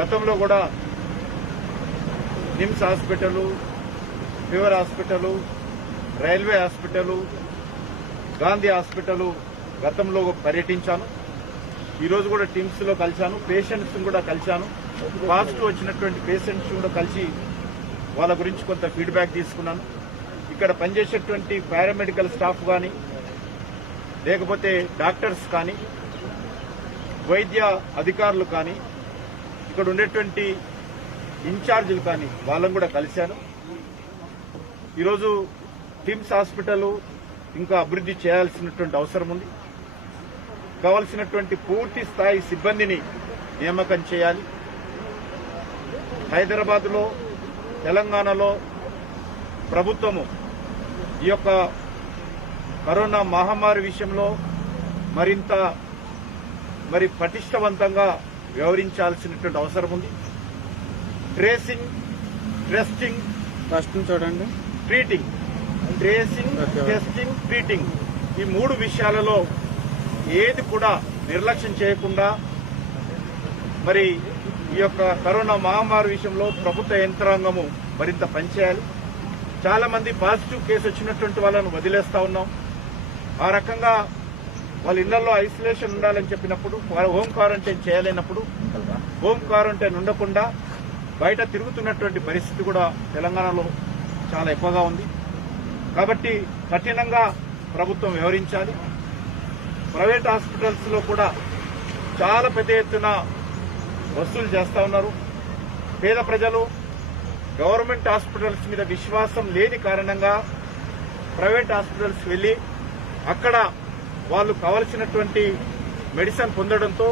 గతంలో కూడా NIMS hospital, fever hospital, railway hospital, Gandhi hospital గతంలో పర్యటించాను. ఈరోజు కూడా టీమ్స్లో కలిశాను, పేషెంట్స్ కూడా కలిశాను. పాజిటివ్ వచ్చినటువంటి పేషెంట్స్ కూడా కలిసి వాళ్ళ గురించి కొంత ఫీడ్బ్యాక్ తీసుకున్నాను. ఇక్కడ పనిచేసేటువంటి పారామెడికల్ స్టాఫ్ కానీ, లేకపోతే డాక్టర్స్ కానీ, వైద్య అధికారులు కానీ, ఇక్కడ ఉండేటువంటి ఇన్ఛార్జీలు కానీ వాళ్ళని కూడా కలిశాను. ఈరోజు టిమ్స్ హాస్పిటల్ ఇంకా అభివృద్ధి చేయాల్సినటువంటి అవసరం ఉంది. కావలసినటువంటి పూర్తి స్థాయి సిబ్బందిని నియామకం చేయాలి. హైదరాబాద్లో, తెలంగాణలో ప్రభుత్వము ఈ యొక్క కరోనా మహమ్మారి విషయంలో మరింత పటిష్టవంతంగా వ్యవహరించాల్సినటువంటి అవసరం ఉంది. ట్రేసింగ్, టెస్టింగ్, ఫస్ట్ చూడండి, ట్రీటింగ్, ట్రేసింగ్, టెస్టింగ్, ట్రీటింగ్ ఈ 3 విషయాలలో ఏది కూడా నిర్లక్ష్యం చేయకుండా ఈ యొక్క కరోనా మహమ్మారి విషయంలో ప్రభుత్వ యంత్రాంగము మరింత పనిచేయాలి. చాలా మంది పాజిటివ్ కేసు వచ్చినటువంటి వాళ్ళను వదిలేస్తా ఉన్నాం. ఆ రకంగా వాళ్ళ ఇళ్లలో ఐసోలేషన్ ఉండాలని చెప్పినప్పుడు, హోమ్ క్వారంటైన్ చేయలేనప్పుడు హోమ్ క్వారంటైన్ ఉండకుండా బయట తిరుగుతున్నటువంటి పరిస్థితి కూడా తెలంగాణలో చాలా ఎక్కువగా ఉంది. కాబట్టి కఠినంగా ప్రభుత్వం వ్యవహరించాలి. ప్రైవేట్ హాస్పిటల్స్ లో కూడా చాలా పెద్ద ఎత్తున వసూలు చేస్తా ఉన్నారు. పేద ప్రజలు గవర్నమెంట్ హాస్పిటల్స్ మీద విశ్వాసం లేని కారణంగా ప్రైవేట్ హాస్పిటల్స్ వెళ్లి అక్కడ వాళ్ళు కావలసినటువంటి మెడిసిన్ పొందడంతో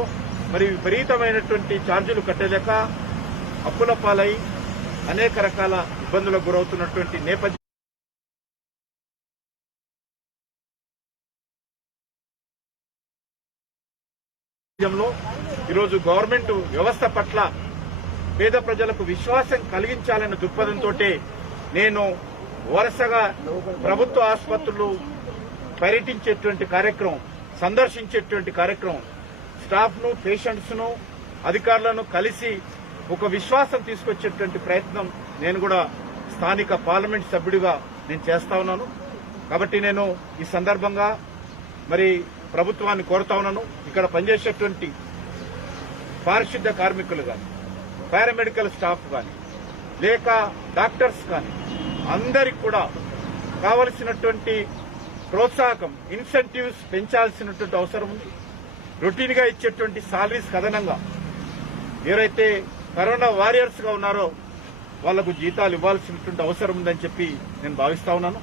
విపరీతమైనటువంటి ఛార్జీలు కట్టలేక అప్పుల పాలై అనేక రకాల ఇబ్బందులకు గురవుతున్నటువంటి నేపథ్యం ఈరోజు గవర్నమెంట్ వ్యవస్థ పట్ల పేద ప్రజలకు విశ్వాసం కలిగించాలనే దృక్పథంతో నేను వరుసగా ప్రభుత్వ ఆసుపత్రులు పర్యటించేటువంటి కార్యక్రమం, సందర్శించేటువంటి కార్యక్రమం, స్టాఫ్ ను, పేషెంట్స్ ను, అధికారులను కలిసి ఒక విశ్వాసం తీసుకొచ్చేటువంటి ప్రయత్నం నేను కూడా స్థానిక పార్లమెంట్ సభ్యుడిగా నేను చేస్తా ఉన్నాను. కాబట్టి నేను ఈ సందర్భంగా ప్రభుత్వాన్ని కోరుతా ఉన్నాను. ఇక్కడ పనిచేసేటువంటి పారిశుద్ధ్య కార్మికులు కానీ, పారామెడికల్ స్టాఫ్ కానీ, లేక డాక్టర్స్ కానీ అందరికి కూడా కావలసినటువంటి ప్రోత్సాహకం, ఇన్సెంటివ్స్ పెంచాల్సినటువంటి అవసరం ఉంది. రొటీన్ గా ఇచ్చేటువంటి సాలరీస్ అదనంగా ఎవరైతే కరోనా వారియర్స్ గా ఉన్నారో వాళ్లకు జీతాలు ఇవ్వాల్సినటువంటి అవసరం ఉందని చెప్పి నేను భావిస్తా ఉన్నాను.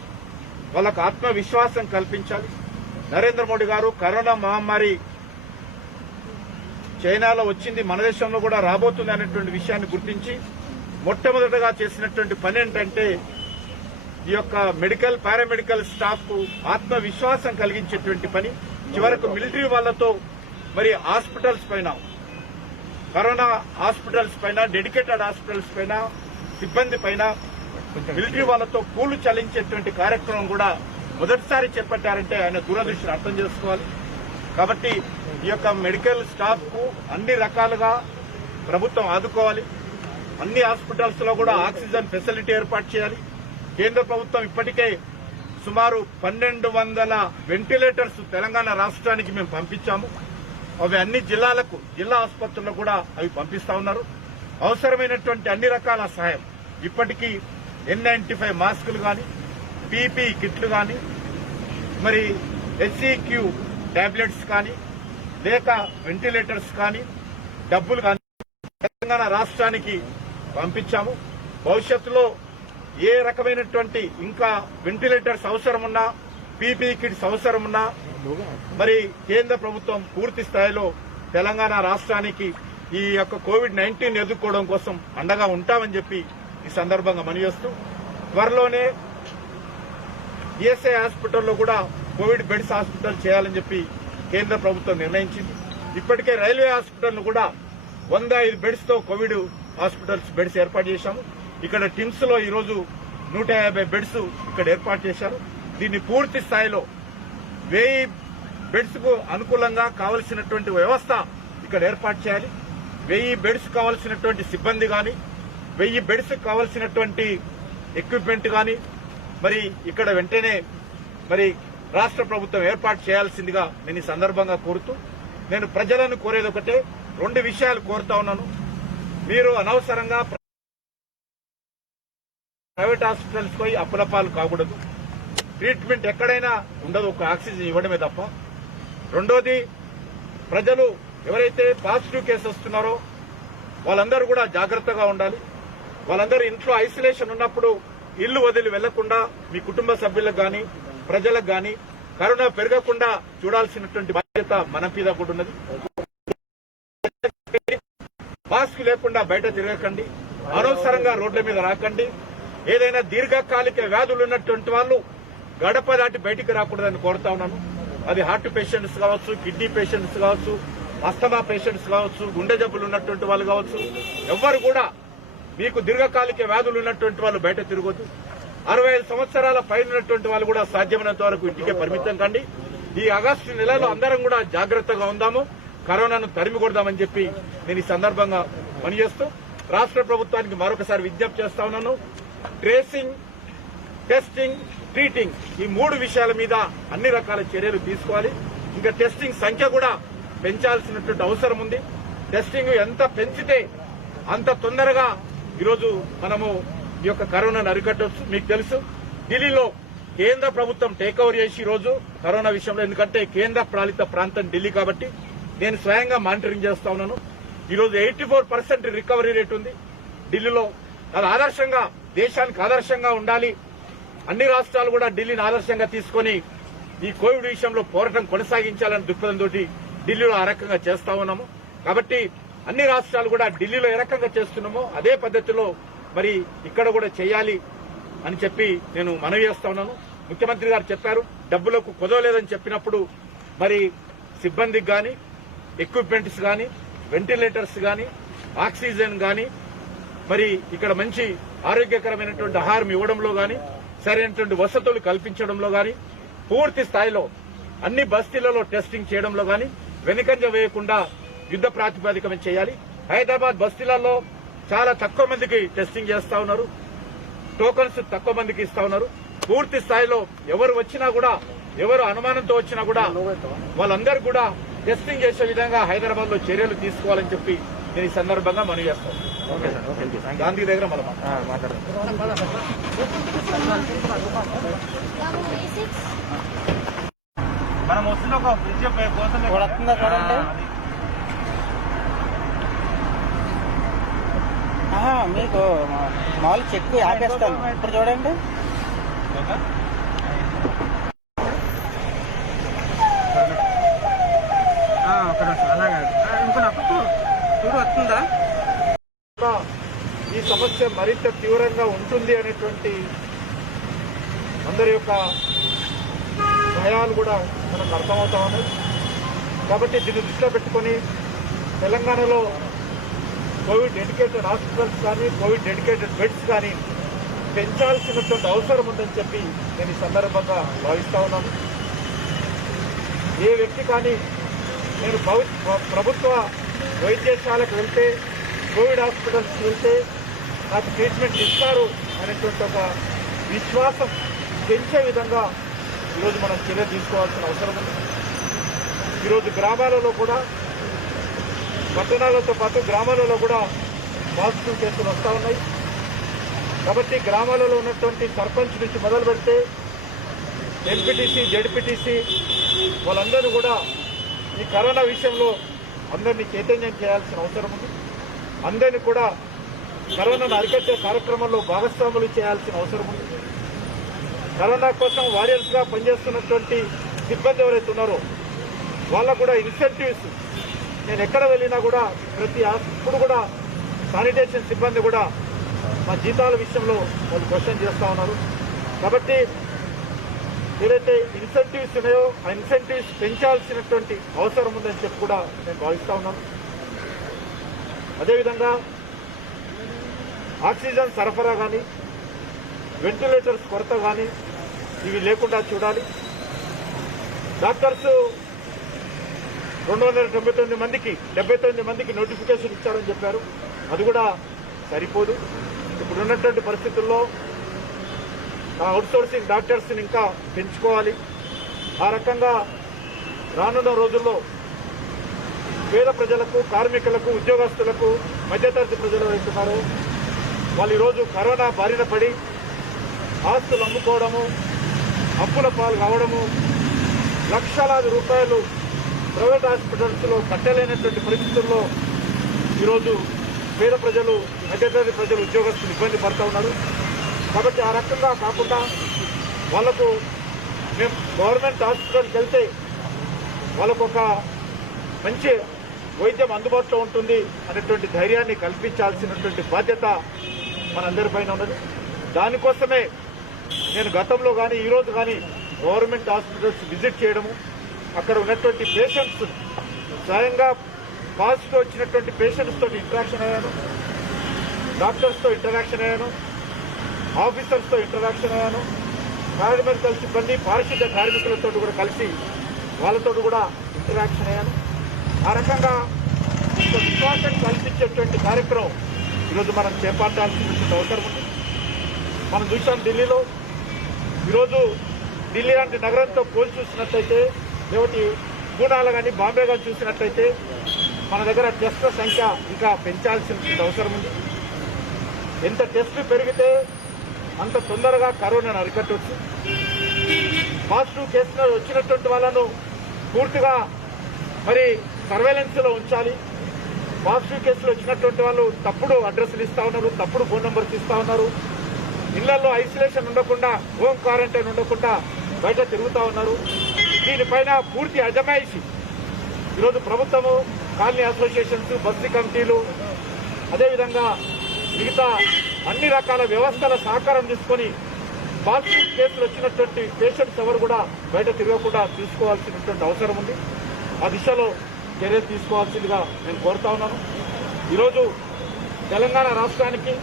వాళ్లకు ఆత్మవిశ్వాసం కల్పించాలి. నరేంద్ర మోడీ గారు కరోనా మహమ్మారి చైనాలో వచ్చింది, మన దేశంలో కూడా రాబోతుంది అనేటువంటి విషయాన్ని గుర్తించి మొట్టమొదటగా చేసినటువంటి పని ఏంటంటే ఈ యొక్క మెడికల్, పారామెడికల్ స్టాఫ్ కు ఆత్మవిశ్వాసం కలిగించేటువంటి పని. చివరకు మిలిటరీ వాళ్లతో హాస్పిటల్స్ పైన, కరోనా హాస్పిటల్స్ పైన, డెడికేటెడ్ హాస్పిటల్స్ పైన, సిబ్బంది పైన మిలిటరీ వాళ్లతో కూలు చలించేటువంటి కార్యక్రమం కూడా మొదటిసారి చేపట్టారంటే ఆయన దూరదృష్టిని అర్థం చేసుకోవాలి. కాబట్టి ఈ యొక్క మెడికల్ స్టాఫ్ కు అన్ని రకాలుగా ప్రభుత్వం ఆదుకోవాలి. అన్ని హాస్పిటల్స్ లో కూడా ఆక్సిజన్ ఫెసిలిటీ ఏర్పాటు చేయాలి. కేంద్ర ప్రభుత్వం ఇప్పటికే సుమారు 1200 వెంటిలేటర్స్ తెలంగాణ రాష్ట్రానికి మేము పంపించాము. అవి అన్ని జిల్లాలకు, జిల్లా ఆసుపత్రుల్లో కూడా అవి పంపిస్తా ఉన్నారు. అవసరమైనటువంటి అన్ని రకాల సహాయం ఇప్పటికీ N95 మాస్కులు కానీ, పీపీ కిట్లు కానీ, HCQ టాబ్లెట్స్ కానీ, లేక వెంటిలేటర్స్ కానీ, డబ్బులు కానీ తెలంగాణ రాష్ట్రానికి పంపించాము. భవిష్యత్తులో ఏ రకమైనటువంటి ఇంకా వెంటిలేటర్స్ అవసరమున్నా, పీపీ కిట్స్ అవసరమున్నా కేంద్ర ప్రభుత్వం పూర్తి స్థాయిలో తెలంగాణ రాష్ట్రానికి ఈ యొక్క కోవిడ్-19 ఎదుర్కోవడం కోసం అండగా ఉంటామని చెప్పి ఈ సందర్భంగా మనవిస్తూ, త్వరలోనే ఈఎస్ఐ హాస్పిటల్లో కూడా కోవిడ్ బెడ్స్ హాస్పిటల్ చేయాలని చెప్పి కేంద్ర ప్రభుత్వం నిర్ణయించింది. ఇప్పటికే రైల్వే హాస్పిటల్ కూడా 105 బెడ్స్ తో కోవిడ్ హాస్పిటల్స్ బెడ్స్ ఏర్పాటు చేశాము. ఇక్కడ టిమ్స్ లో ఈరోజు 150 బెడ్స్ ఇక్కడ ఏర్పాటు చేశారు. దీన్ని పూర్తి స్థాయిలో 1000 బెడ్స్ కు అనుకూలంగా కావలసినటువంటి వ్యవస్థ ఇక్కడ ఏర్పాటు చేయాలి. 1000 బెడ్స్ కావాల్సినటువంటి సిబ్బంది కానీ 1000 బెడ్స్ కావాల్సినటువంటి ఎక్విప్మెంట్ కానీ మరి ఇక్కడ వెంటనే మరి రాష్ట్ర ప్రభుత్వం ఏర్పాటు చేయాల్సిందిగా నేను ఈ సందర్భంగా కోరుతూ, నేను ప్రజలను కోరేది ఒకటే, 2 విషయాలు కోరుతా ఉన్నాను. మీరు అనవసరంగా ప్రైవేట్ హాస్పిటల్స్ పోయి అప్పులపాలు కాకూడదు. ట్రీట్మెంట్ ఎక్కడైనా ఉండదు, ఒక ఆక్సిజన్ ఇవ్వడమే తప్ప. రెండోది, ప్రజలు ఎవరైతే పాజిటివ్ కేసు వస్తున్నారో వాళ్ళందరూ కూడా జాగ్రత్తగా ఉండాలి. వాళ్ళందరూ ఇంట్లో ఐసోలేషన్ ఉన్నప్పుడు ఇల్లు వదిలి వెళ్లకుండా మీ కుటుంబ సభ్యులకు గాని ప్రజలకు గాని కరోనా పెరగకుండా చూడాల్సినటువంటి బాధ్యత మన మీద కూడా ఉన్నది. మాస్క్ లేకుండా బయట తిరగకండి, అనవసరంగా రోడ్ల మీద రాకండి. ఏదైనా దీర్ఘకాలిక వ్యాధులు ఉన్నటువంటి వాళ్ళు గడప దాటి బయటికి రాకూడదని కోరుతా ఉన్నాను. అది హార్ట్ పేషెంట్స్ కావచ్చు, కిడ్నీ పేషెంట్స్ కావచ్చు, అస్తమా పేషెంట్స్ కావచ్చు, గుండె జబ్బులు ఉన్నటువంటి వాళ్ళు కావచ్చు, ఎవ్వరు కూడా మీకు దీర్ఘకాలిక వ్యాధులు ఉన్నటువంటి వాళ్ళు బయట తిరగొద్దు. 65 సంవత్సరాల పైన ఉన్నటువంటి వాళ్ళు కూడా సాధ్యమైనంత వరకు ఇంటికే పరిమితం కండి. ఈ ఆగస్టు నెలలో అందరం కూడా జాగ్రత్తగా ఉందాము, కరోనాను తరిమి కొడదామని చెప్పి నేను ఈ సందర్భంగా పనిచేస్తూ రాష్ట్ర ప్రభుత్వానికి మరొకసారి విజ్ఞప్తి చేస్తా ఉన్నాను. ట్రేసింగ్, టెస్టింగ్, ట్రీటింగ్ ఈ 3 విషయాల మీద అన్ని రకాల చర్యలు తీసుకోవాలి. ఇంకా టెస్టింగ్ సంఖ్య కూడా పెంచాల్సినటువంటి అవసరం ఉంది. టెస్టింగ్ ఎంత పెంచితే అంత తొందరగా ఈరోజు మనము ఈ యొక్క కరోనాను అరికట్టవచ్చు. మీకు తెలుసు, ఢిల్లీలో కేంద్ర ప్రభుత్వం టేక్ ఓవర్ చేసి ఈరోజు కరోనా విషయంలో, ఎందుకంటే కేంద్ర పాలిత ప్రాంతం ఢిల్లీ కాబట్టి నేను స్వయంగా మానిటరింగ్ చేస్తా ఉన్నాను. ఈరోజు 84% రికవరీ రేట్ ఉంది ఢిల్లీలో. అది ఆదర్శంగా, దేశానికి ఆదర్శంగా ఉండాలి. అన్ని రాష్ట్రాలు కూడా ఢిల్లీని ఆదర్శంగా తీసుకుని ఈ కోవిడ్ విషయంలో పోరాటం కొనసాగించాలని దృక్పథంతో ఢిల్లీలో ఆ రకంగా చేస్తా ఉన్నాము. కాబట్టి అన్ని రాష్ట్రాలు కూడా ఢిల్లీలో ఏ రకంగా చేస్తున్నామో అదే పద్ధతిలో మరి ఇక్కడ కూడా చేయాలి అని చెప్పి నేను మనవి చేస్తా ఉన్నాను. ముఖ్యమంత్రి గారు చెప్పారు, డబ్బులకు కుదవలేదని చెప్పినప్పుడు మరి సిబ్బందికి గాని, ఎక్విప్మెంట్స్ గాని, వెంటిలేటర్స్ గాని, ఆక్సిజన్ గాని, మరి ఇక్కడ మంచి ఆరోగ్యకరమైనటువంటి ఆహారం ఇవ్వడంలో గాని, సరైనటువంటి వసతులు కల్పించడంలో గాని, పూర్తి స్థాయిలో అన్ని బస్తీలలో టెస్టింగ్ చేయడంలో గాని వెనుకంజ వేయకుండా యుద్ధ ప్రాతిపదికన చేయాలి. హైదరాబాద్ బస్తీలలో చాలా తక్కువ మందికి టెస్టింగ్ చేస్తా ఉన్నారు, టోకన్స్ తక్కువ మందికి ఇస్తా ఉన్నారు. పూర్తి స్థాయిలో ఎవరు వచ్చినా కూడా, ఎవరు అనుమానంతో వచ్చినా కూడా వాళ్ళందరూ కూడా టెస్టింగ్ చేసే విధంగా హైదరాబాద్ లో చర్యలు తీసుకోవాలని చెప్పి నేను ఈ సందర్భంగా మనవి చేస్తాను. గాంధీ దగ్గర మనం మనం వస్తున్న ఒక బ్రిడ్జ్ కోసం వస్తుందా చూడండి. మీకు మామూలు చెక్ ఆపేస్తాను ఇప్పుడు చూడండి. అలాగే చూడు వస్తుందా. ఈ సమస్య మరింత తీవ్రంగా ఉంటుంది అనేటువంటి అందరి యొక్క భయాలు కూడా మనకు అర్థమవుతా ఉన్నాయి. కాబట్టి దీన్ని దృష్టిలో పెట్టుకుని తెలంగాణలో కోవిడ్ డెడికేటెడ్ హాస్పిటల్స్ కానీ, కోవిడ్ డెడికేటెడ్ బెడ్స్ కానీ పెంచాల్సినటువంటి అవసరం ఉందని చెప్పి నేను ఈ సందర్భంగా భావిస్తా ఉన్నాను. ఏ వ్యక్తి కానీ నేను ప్రభుత్వ వైద్యశాలకు వెళ్తే, కోవిడ్ హాస్పిటల్స్కి వెళ్తే నాకు ట్రీట్మెంట్ ఇస్తారు అనేటువంటి ఒక విశ్వాసం పెంచే విధంగా ఈరోజు మనం చర్య తీసుకోవాల్సిన అవసరం ఉంది. ఈరోజు గ్రామాలలో కూడా, పట్టణాలతో పాటు గ్రామాలలో కూడా పాజిటివ్ కేసులు వస్తూ ఉన్నాయి. కాబట్టి గ్రామాలలో ఉన్నటువంటి సర్పంచ్ నుంచి మొదలు పెడితే ఎంపీటీసీ, జెడ్పీటీసీ వాళ్ళందరూ కూడా ఈ కరోనా విషయంలో అందరినీ చైతన్యం చేయాల్సిన అవసరం ఉంది. అందరినీ కూడా కరోనాను అరికట్టే కార్యక్రమంలో భాగస్వాములు చేయాల్సిన అవసరం ఉంది. కరోనా కోసం వారియర్స్ గా పనిచేస్తున్నటువంటి సిబ్బంది ఎవరైతే ఉన్నారో వాళ్ళకు కూడా ఇన్సెంటివ్స్, నేను ఎక్కడ వెళ్ళినా కూడా ఇప్పుడు కూడా శానిటేషన్ సిబ్బంది కూడా మా జీతాల విషయంలో వాళ్ళు క్వశ్చన్ చేస్తా ఉన్నారు. కాబట్టి ఏదైతే ఇన్సెంటివ్స్ ఉన్నాయో ఆ ఇన్సెంటివ్స్ పెంచాల్సినటువంటి అవసరం ఉందని చెప్పి కూడా నేను భావిస్తా ఉన్నాను. అదేవిధంగా ఆక్సిజన్ సరఫరా కానీ, వెంటిలేటర్స్ కొరత కానీ ఇవి లేకుండా చూడాలి. డాక్టర్స్ 279 మందికి 79 మందికి నోటిఫికేషన్ ఇచ్చారని చెప్పారు. అది కూడా సరిపోదు. ఇప్పుడున్నటువంటి పరిస్థితుల్లో అవుట్సోర్సింగ్ డాక్టర్స్ని ఇంకా పెంచుకోవాలి. ఆ రకంగా రానున్న రోజుల్లో పేద ప్రజలకు, కార్మికులకు, ఉద్యోగస్తులకు, మధ్యతరగతి ప్రజలు వెళ్తున్నారు. వాళ్ళు ఈరోజు కరోనా బారిన పడి ఆస్తులు అమ్ముకోవడము, అప్పుల పాలు కావడము, లక్షలాది రూపాయలు ప్రైవేట్ హాస్పిటల్స్లో కట్టలేనటువంటి పరిస్థితుల్లో ఈరోజు పేద ప్రజలు, మధ్యతరగతి ప్రజలు, ఉద్యోగస్తులు ఇబ్బంది పడుతూ ఉన్నారు. కాబట్టి ఆ రకంగా కాకుండా వాళ్లకు మేము గవర్నమెంట్ హాస్పిటల్కి వెళ్తే వాళ్ళకు ఒక మంచి వైద్యం అందుబాటులో ఉంటుంది అనేటువంటి ధైర్యాన్ని కల్పించాల్సినటువంటి బాధ్యత మనందరిపైన ఉన్నది. దానికోసమే నేను గతంలో కానీ ఈరోజు కానీ గవర్నమెంట్ హాస్పిటల్స్ విజిట్ చేయడము, అక్కడ ఉన్నటువంటి పేషెంట్స్ స్వయంగా పాజిటివ్ వచ్చినటువంటి పేషెంట్స్తో ఇంటరాక్షన్ అయ్యాను, డాక్టర్స్తో ఇంటరాక్షన్ అయ్యాను, ఆఫీసర్స్తో ఇంటరాక్షన్ అయ్యాను, పారామెడికల్ సిబ్బంది, పారిశుద్ధ్య కార్మికులతో కూడా కలిసి వాళ్ళతో కూడా ఇంటరాక్షన్ అయ్యాను. ఆ రకంగా ఒక విశ్వాసం కల్పించేటువంటి కార్యక్రమం ఈరోజు మనం చేపట్టాల్సినటువంటి అవసరం ఉంది. మనం చూసాం ఢిల్లీలో. ఈరోజు ఢిల్లీ లాంటి నగరంతో పోల్చి చూసినట్లయితే, లేకపోతే పూనాలో కానీ బాంబే కానీ చూసినట్లయితే మన దగ్గర టెస్టుల సంఖ్య ఇంకా పెంచాల్సినటువంటి అవసరం ఉంది. ఎంత టెస్టులు పెరిగితే అంత తొందరగా కరోనాను అరికట్టవచ్చు. పాజిటివ్ కేసులు వచ్చినటువంటి వాళ్ళను పూర్తిగా మరి సర్వేలెన్స్ లో ఉంచాలి. పాజిటివ్ కేసులు వచ్చినటువంటి వాళ్ళు తప్పుడు అడ్రస్లు ఇస్తా ఉన్నారు, తప్పుడు ఫోన్ నెంబర్స్ ఇస్తా ఉన్నారు. ఇళ్లలో ఐసోలేషన్ ఉండకుండా, హోమ్ క్వారంటైన్ ఉండకుండా బయట తిరుగుతా ఉన్నారు. దీనిపైన పూర్తి అజమాయిషి ఈరోజు ప్రభుత్వము, కాలనీ అసోసియేషన్స్, బస్తీ కమిటీలు, అదేవిధంగా మిగతా అన్ని రకాల వ్యవస్థల సహకారం తీసుకొని పాజిటివ్ కేసులు వచ్చినటువంటి పేషెంట్స్ ఎవరు కూడా బయట తిరగకుండా చూసుకోవాల్సినటువంటి అవసరం ఉంది. ఆ దిశలో చర్యలు తీసుకోవాల్సిందిగా నేను కోరుతా ఉన్నాను. ఈరోజు తెలంగాణ రాష్ట్రానికి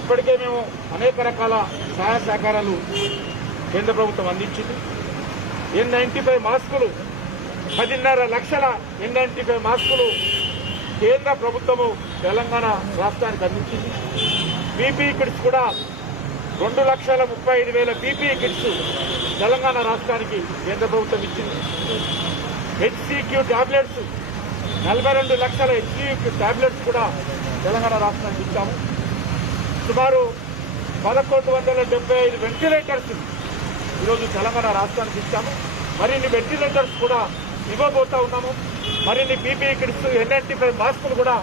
ఇప్పటికే మేము అనేక రకాల సహాయ సహకారాలు కేంద్ర ప్రభుత్వం అందించింది. N95 మాస్కులు, 10.5 లక్షల N95 మాస్కులు కేంద్ర ప్రభుత్వము తెలంగాణ రాష్ట్రానికి అందించింది. పీపీఈ కిట్స్ కూడా 2,35,000 పీపీఈ కిట్స్ తెలంగాణ రాష్ట్రానికి కేంద్ర ప్రభుత్వం ఇచ్చింది. HCQ టాబ్లెట్స్ 42 లక్షల HCQ టాబ్లెట్స్ కూడా తెలంగాణ రాష్ట్రానికి ఇచ్చాము. సుమారు 1,175 వెంటిలేటర్స్ ఈరోజు తెలంగాణ రాష్ట్రానికి ఇచ్చాము. మరిన్ని వెంటిలేటర్స్ కూడా ఇవ్వబోతా ఉన్నాము. మరిన్ని పీపీఈ కిట్స్, N95 మాస్కులు కూడా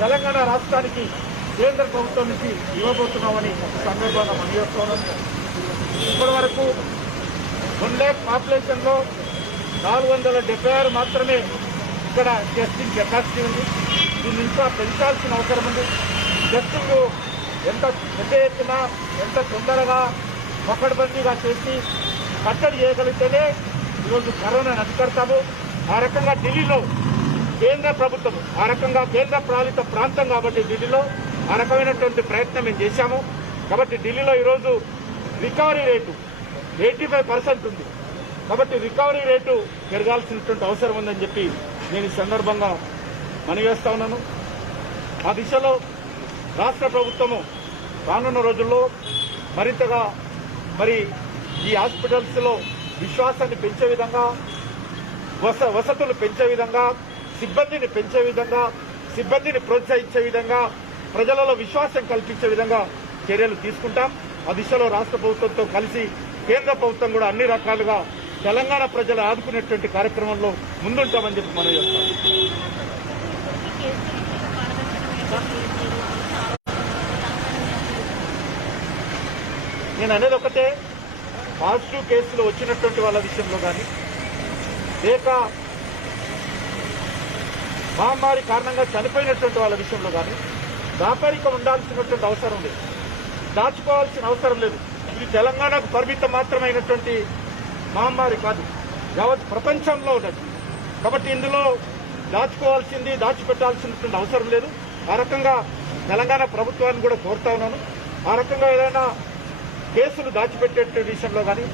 తెలంగాణ రాష్ట్రానికి కేంద్ర ప్రభుత్వం నుంచి ఇవ్వబోతున్నామని సందర్భంగా మనం చేస్తున్నాం. ఇప్పటి వరకు 1 lakh పాపులేషన్ లో 476 మాత్రమే ఇక్కడ టెస్టింగ్ కెపాసిటీ ఉంది. దీన్ని ఇంకా పెంచాల్సిన అవసరం ఉంది. టెస్టింగ్ ఎంత పెద్ద ఎత్తున, ఎంత తొందరగా పకడ్బందీగా చేసి కట్టడి చేయగలిగితేనే ఈరోజు కరోనాను అడ్డుకడతాము. ఆ రకంగా ఢిల్లీలో కేంద్ర ప్రభుత్వం, ఆ రకంగా కేంద్ర పాలిత ప్రాంతం కాబట్టి ఢిల్లీలో ఆ రకమైనటువంటి ప్రయత్నం మేము చేశాము. కాబట్టి ఢిల్లీలో ఈరోజు రికవరీ రేటు 85% ఉంది. కాబట్టి రికవరీ రేటు పెరగాల్సినటువంటి అవసరం ఉందని చెప్పి నేను ఈ సందర్భంగా మనవేస్తా ఉన్నాను. ఆ దిశలో రాష్ట్ర ప్రభుత్వము రానున్న రోజుల్లో మరింతగా మరి ఈ హాస్పిటల్స్ లో విశ్వాసాన్ని పెంచే విధంగా, వసతులు పెంచే విధంగా, సిబ్బందిని పెంచే విధంగా, సిబ్బందిని ప్రోత్సహించే విధంగా, ప్రజలలో విశ్వాసం కల్పించే విధంగా చర్యలు తీసుకుంటాం. ఆ దిశలో రాష్ట్ర ప్రభుత్వంతో కలిసి కేంద్ర ప్రభుత్వం కూడా అన్ని రకాలుగా తెలంగాణ ప్రజలు ఆదుకునేటువంటి కార్యక్రమంలో ముందుంటామని చెప్పి మనం చెప్తాం. నేను అనేది ఒకటే, పాజిటివ్ కేసులు వచ్చినటువంటి వాళ్ళ విషయంలో కానీ, లేక మహమ్మారి కారణంగా చనిపోయినటువంటి వాళ్ళ విషయంలో కానీ దాపరికం ఉండాల్సినటువంటి అవసరం లేదు, దాచుకోవాల్సిన అవసరం లేదు. ఇది తెలంగాణకు పరిమితం మాత్రమైనటువంటి మహమ్మారి కాదు, యావత్ ప్రపంచంలో ఉన్నది. కాబట్టి ఇందులో దాచుకోవాల్సింది, దాచిపెట్టాల్సినటువంటి అవసరం లేదు. ఆ రకంగా తెలంగాణ ప్రభుత్వాన్ని కూడా కోరుతా ఉన్నాను. ఆ రకంగా ఏదైనా కేసులు దాచిపెట్టే విషయంలో కానీ,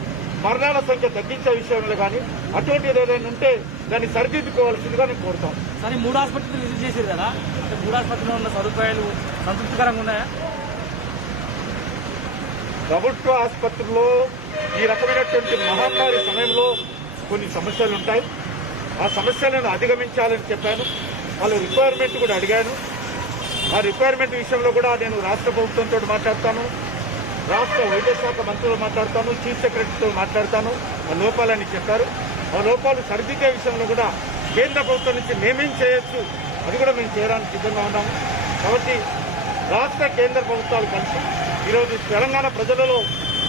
మరణాల సంఖ్య తగ్గించే విషయంలో కానీ అటువంటిది ఏదైనా ఉంటే దాన్ని సరిదిద్దుకోవాల్సిందిగా నేను కోరుతాం. సరే 3 ఆసుపత్రులు విజిట్ చేశారు కదా, అంటే 3 ఆసుపత్రిలో ఉన్న సదుపాయాలు సంతృప్తికరంగా ఉన్నాయా? ప్రభుత్వ ఆసుపత్రుల్లో ఈ రకమైనటువంటి మహమ్మారి సమయంలో కొన్ని సమస్యలు ఉంటాయి. ఆ సమస్యలను అధిగమించాలని చెప్పాను. వాళ్ళ రిక్వైర్మెంట్ కూడా అడిగాను. ఆ రిక్వైర్మెంట్ విషయంలో కూడా నేను రాష్ట్ర ప్రభుత్వంతో మాట్లాడతాను, రాష్ట్ర వైద్య శాఖ మంత్రులు మాట్లాడతాను, చీఫ్ సెక్రటరీతో మాట్లాడతాను. ఆ లోపాలని చెప్పారు. ఆ లోపాలు సరిదిద్దే విషయంలో కూడా కేంద్ర ప్రభుత్వం నుంచి మేమేం చేయొచ్చు అది కూడా మేము చేయడానికి సిద్ధంగా ఉన్నాము. కాబట్టి రాష్ట్ర కేంద్ర ప్రభుత్వాలు కలిసి ఈరోజు తెలంగాణ ప్రజలలో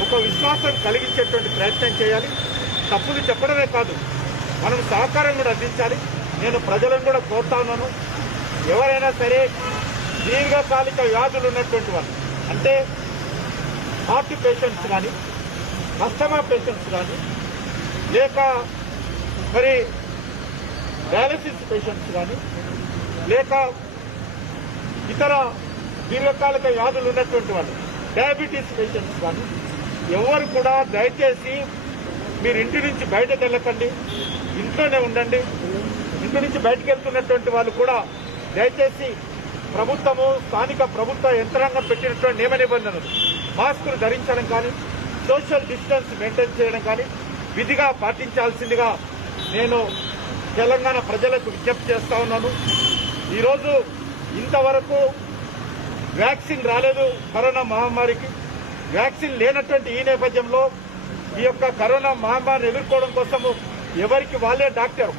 ఒక విశ్వాసం కలిగించేటువంటి ప్రయత్నం చేయాలి. తప్పులు చెప్పడమే కాదు, మనం సహకారం కూడా అందించాలి. నేను ప్రజలను కూడా కోరుతా ఉన్నాను, ఎవరైనా సరే దీర్ఘకాలిక వ్యాధులు ఉన్నటువంటి వాళ్ళు, అంటే హార్ట్ పేషెంట్స్ కానీ, అస్థమా పేషెంట్స్ కానీ, లేక మరి డయాలసిస్ పేషెంట్స్ కానీ, లేక ఇతర దీర్ఘకాలిక వ్యాధులు ఉన్నటువంటి వాళ్ళు, డయాబెటీస్ పేషెంట్స్ కానీ, ఎవరు కూడా దయచేసి మీరు ఇంటి నుంచి బయటకు వెళ్ళకండి, ఇంట్లోనే ఉండండి. ఇంటి నుంచి బయటకు వెళ్తున్నటువంటి వాళ్ళు కూడా దయచేసి ప్రభుత్వము, స్థానిక ప్రభుత్వ యంత్రాంగం పెట్టినటువంటి నియమ నిబంధనలు, మాస్కులు ధరించడం కానీ, సోషల్ డిస్టెన్స్ మెయింటైన్ చేయడం కానీ విధిగా పాటించాల్సిందిగా నేను తెలంగాణ ప్రజలకు విజ్ఞప్తి చేస్తా ఉన్నాను. ఈరోజు ఇంతవరకు వ్యాక్సిన్ రాలేదు కరోనా మహమ్మారికి. వ్యాక్సిన్ లేనటువంటి ఈ నేపథ్యంలో ఈ యొక్క కరోనా మహమ్మారిని ఎదుర్కోవడం కోసము ఎవరికి వాళ్ళే డాక్టర్.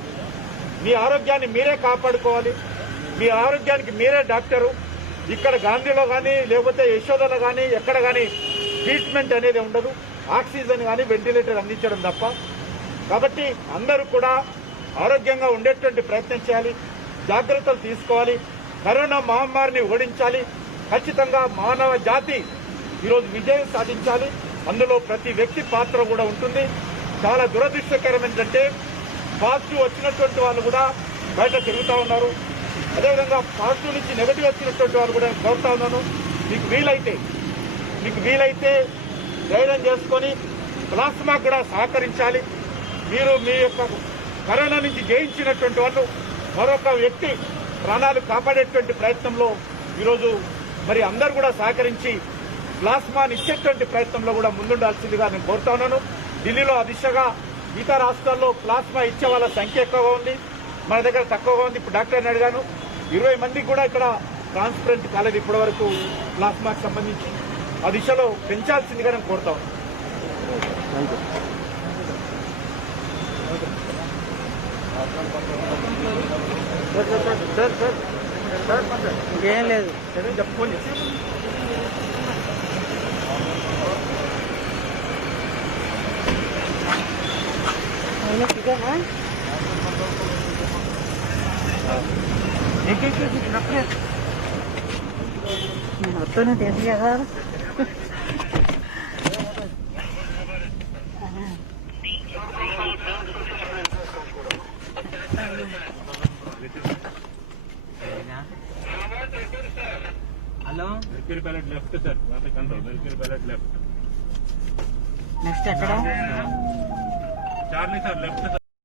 మీ ఆరోగ్యాన్ని మీరే కాపాడుకోవాలి, మీ ఆరోగ్యానికి మీరే డాక్టరు. ఇక్కడ గాంధీలో కానీ లేకపోతే యశోదలో కానీ ఎక్కడ కానీ ట్రీట్మెంట్ అనేది ఉండదు, ఆక్సిజన్ కానీ వెంటిలేటర్ అందించడం తప్ప. కాబట్టి అందరూ కూడా ఆరోగ్యంగా ఉండేటువంటి ప్రయత్నం చేయాలి, జాగ్రత్తలు తీసుకోవాలి, కరోనా మహమ్మారిని ఓడించాలి. ఖచ్చితంగా మానవ జాతి ఈరోజు విజయం సాధించాలి. అందులో ప్రతి వ్యక్తి పాత్ర కూడా ఉంటుంది. చాలా దురదృష్టకరం ఏంటంటే పాజిటివ్ వచ్చినటువంటి వాళ్ళు కూడా బయట తిరుగుతూ ఉన్నారు. అదేవిధంగా పాజిటివ్ నుంచి నెగటివ్ వచ్చినటువంటి వాళ్ళు కూడా కోరుతా ఉన్నాను, మీకు వీలైతే ధైర్యం చేసుకొని ప్లాస్మా కూడా సహకరించాలి. మీరు మీ యొక్క కరోనా నుంచి జయించినటువంటి వాళ్ళు మరొక వ్యక్తి ప్రాణాలు కాపాడేటువంటి ప్రయత్నంలో ఈరోజు మరి అందరూ కూడా సహకరించి ప్లాస్మాని ఇచ్చేటువంటి ప్రయత్నంలో కూడా ముందుండాల్సిందిగా నేను కోరుతా ఉన్నాను. ఢిల్లీలో ఆ దిశగా మిగతా రాష్ట్రాల్లో ప్లాస్మా ఇచ్చే వాళ్ళ సంఖ్య ఎక్కువగా ఉంది, మన దగ్గర తక్కువగా ఉంది. ఇప్పుడు డాక్టర్ని అడిగాను, 20 మందికి కూడా ఇక్కడ ట్రాన్స్పరెంట్ కాలేదు ఇప్పటి వరకు ప్లాస్మాకి సంబంధించి. ఆ దిశలో పెంచాల్సిందిగా నేను కోరుతా ఉన్నాను. ఇంకేం లేదు. చెప్పుకోండి. మొత్తం తెలుసు కదా. Hello, mercury pallet left sir, control mercury pallet left. Next ఎక్కడ? Charlie sir left.